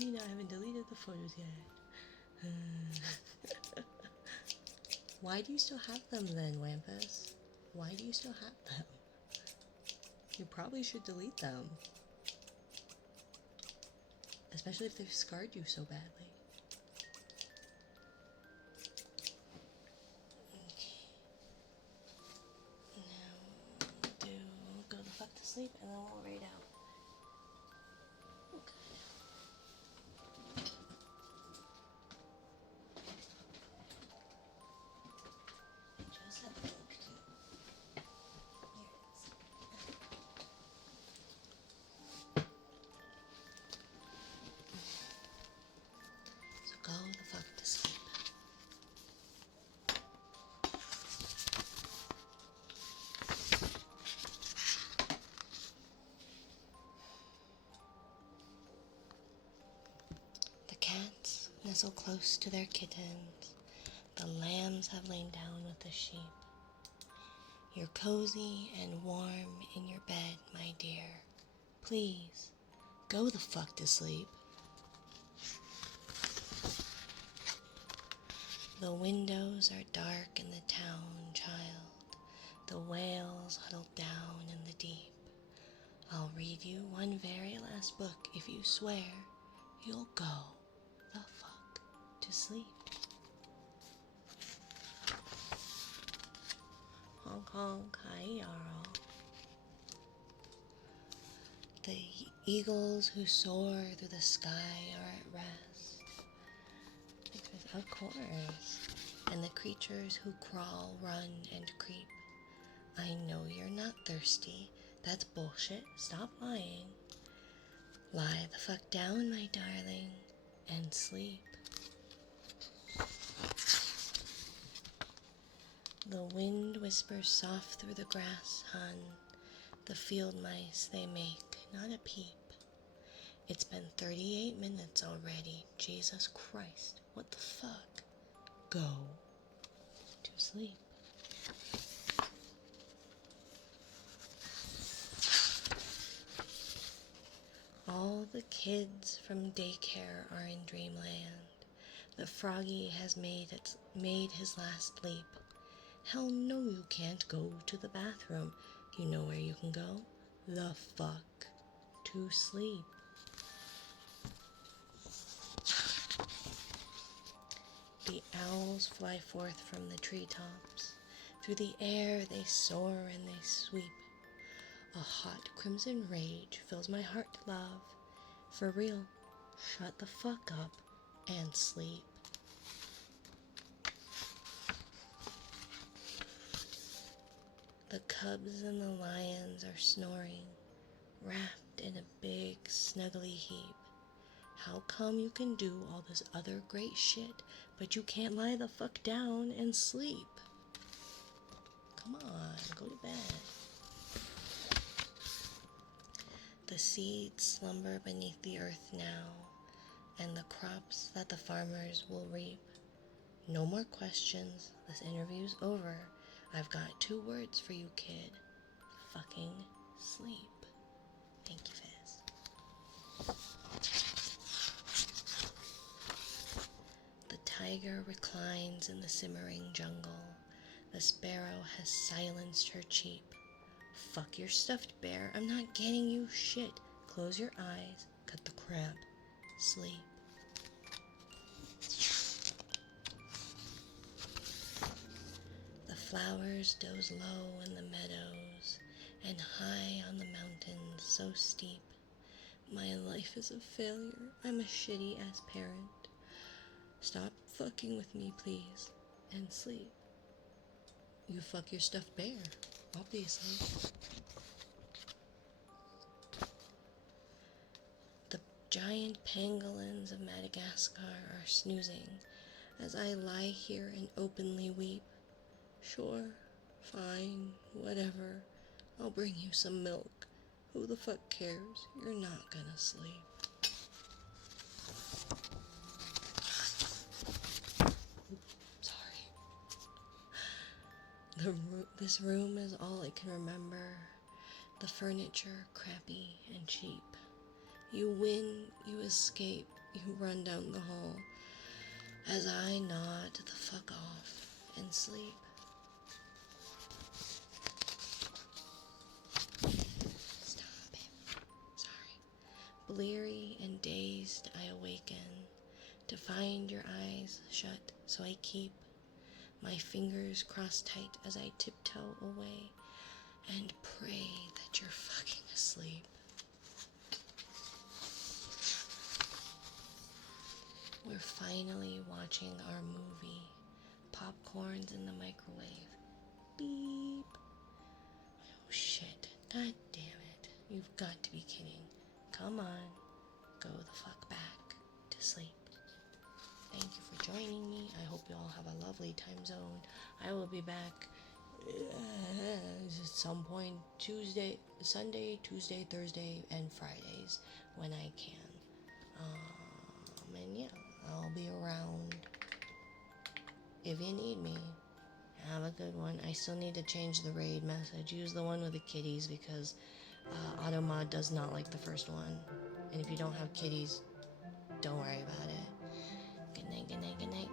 I haven't deleted the photos yet. Why do you still have them then, Wampus? Why do you still have them? You probably should delete them. Especially if they've scarred you so badly. Okay. Now we'll go the fuck to sleep and then we'll raid out. Go the fuck to sleep. The cats nestle close to their kittens. The lambs have lain down with the sheep. You're cozy and warm in your bed, my dear. Please, go the fuck to sleep. The windows are dark in the town, child. The whales huddle down in the deep. I'll read you one very last book if you swear you'll go the fuck to sleep. Honk honk, hi Jarl. The eagles who soar through the sky are at rest. Of course. And the creatures who crawl, run, and creep. I know you're not thirsty. That's bullshit. Stop lying. Lie the fuck down, my darling, and sleep. The wind whispers soft through the grass, hun. The field mice, they make not a peep. It's been 38 minutes already. Jesus Christ, what the fuck? Go to sleep. All the kids from daycare are in dreamland. The froggy has made his last leap. Hell no, you can't go to the bathroom. You know where you can go? The fuck to sleep. The owls fly forth from the treetops. Through the air they soar and they sweep. A hot crimson rage fills my heart, love. For real, shut the fuck up and sleep. The cubs and the lions are snoring, wrapped in a big snuggly heap. How come you can do all this other great shit, but you can't lie the fuck down and sleep? Come on, go to bed. The seeds slumber beneath the earth now, and the crops that the farmers will reap. No more questions, this interview's over. I've got 2 words for you, kid. Fucking sleep. Thank you, Fizz. The tiger reclines in the simmering jungle. The sparrow has silenced her cheep. Fuck your stuffed bear, I'm not getting you shit. Close your eyes, cut the crap, sleep. The flowers doze low in the meadows, and high on the mountains so steep. My life is a failure, I'm a shitty ass parent. Stop fucking with me, please, and sleep. You fuck your stuffed bear, obviously. The giant pangolins of Madagascar are snoozing as I lie here and openly weep. Sure, fine, whatever. I'll bring you some milk. Who the fuck cares? You're not gonna sleep. Sorry. This room is all I can remember. The furniture crappy and cheap. You win, you escape, you run down the hall as I nod the fuck off and sleep. Stop it. Sorry. Bleary and dazed, I awaken to find your eyes shut, so I keep my fingers crossed tight as I tiptoe away and pray that you're fucking asleep. We're finally watching our movie. Popcorn's in the microwave. Beep. Oh shit. God damn it. You've got to be kidding. Come on. Go the fuck back to sleep. Thank you for joining me. I hope you all have a lovely time zone. I will be back at some point Sunday, Tuesday, Thursday, and Fridays when I can. And yeah, I'll be around if you need me. Have a good one. I still need to change the raid message. Use the one with the kitties because Automod does not like the first one. And if you don't have kitties, don't worry about it. Good night, good night, good night.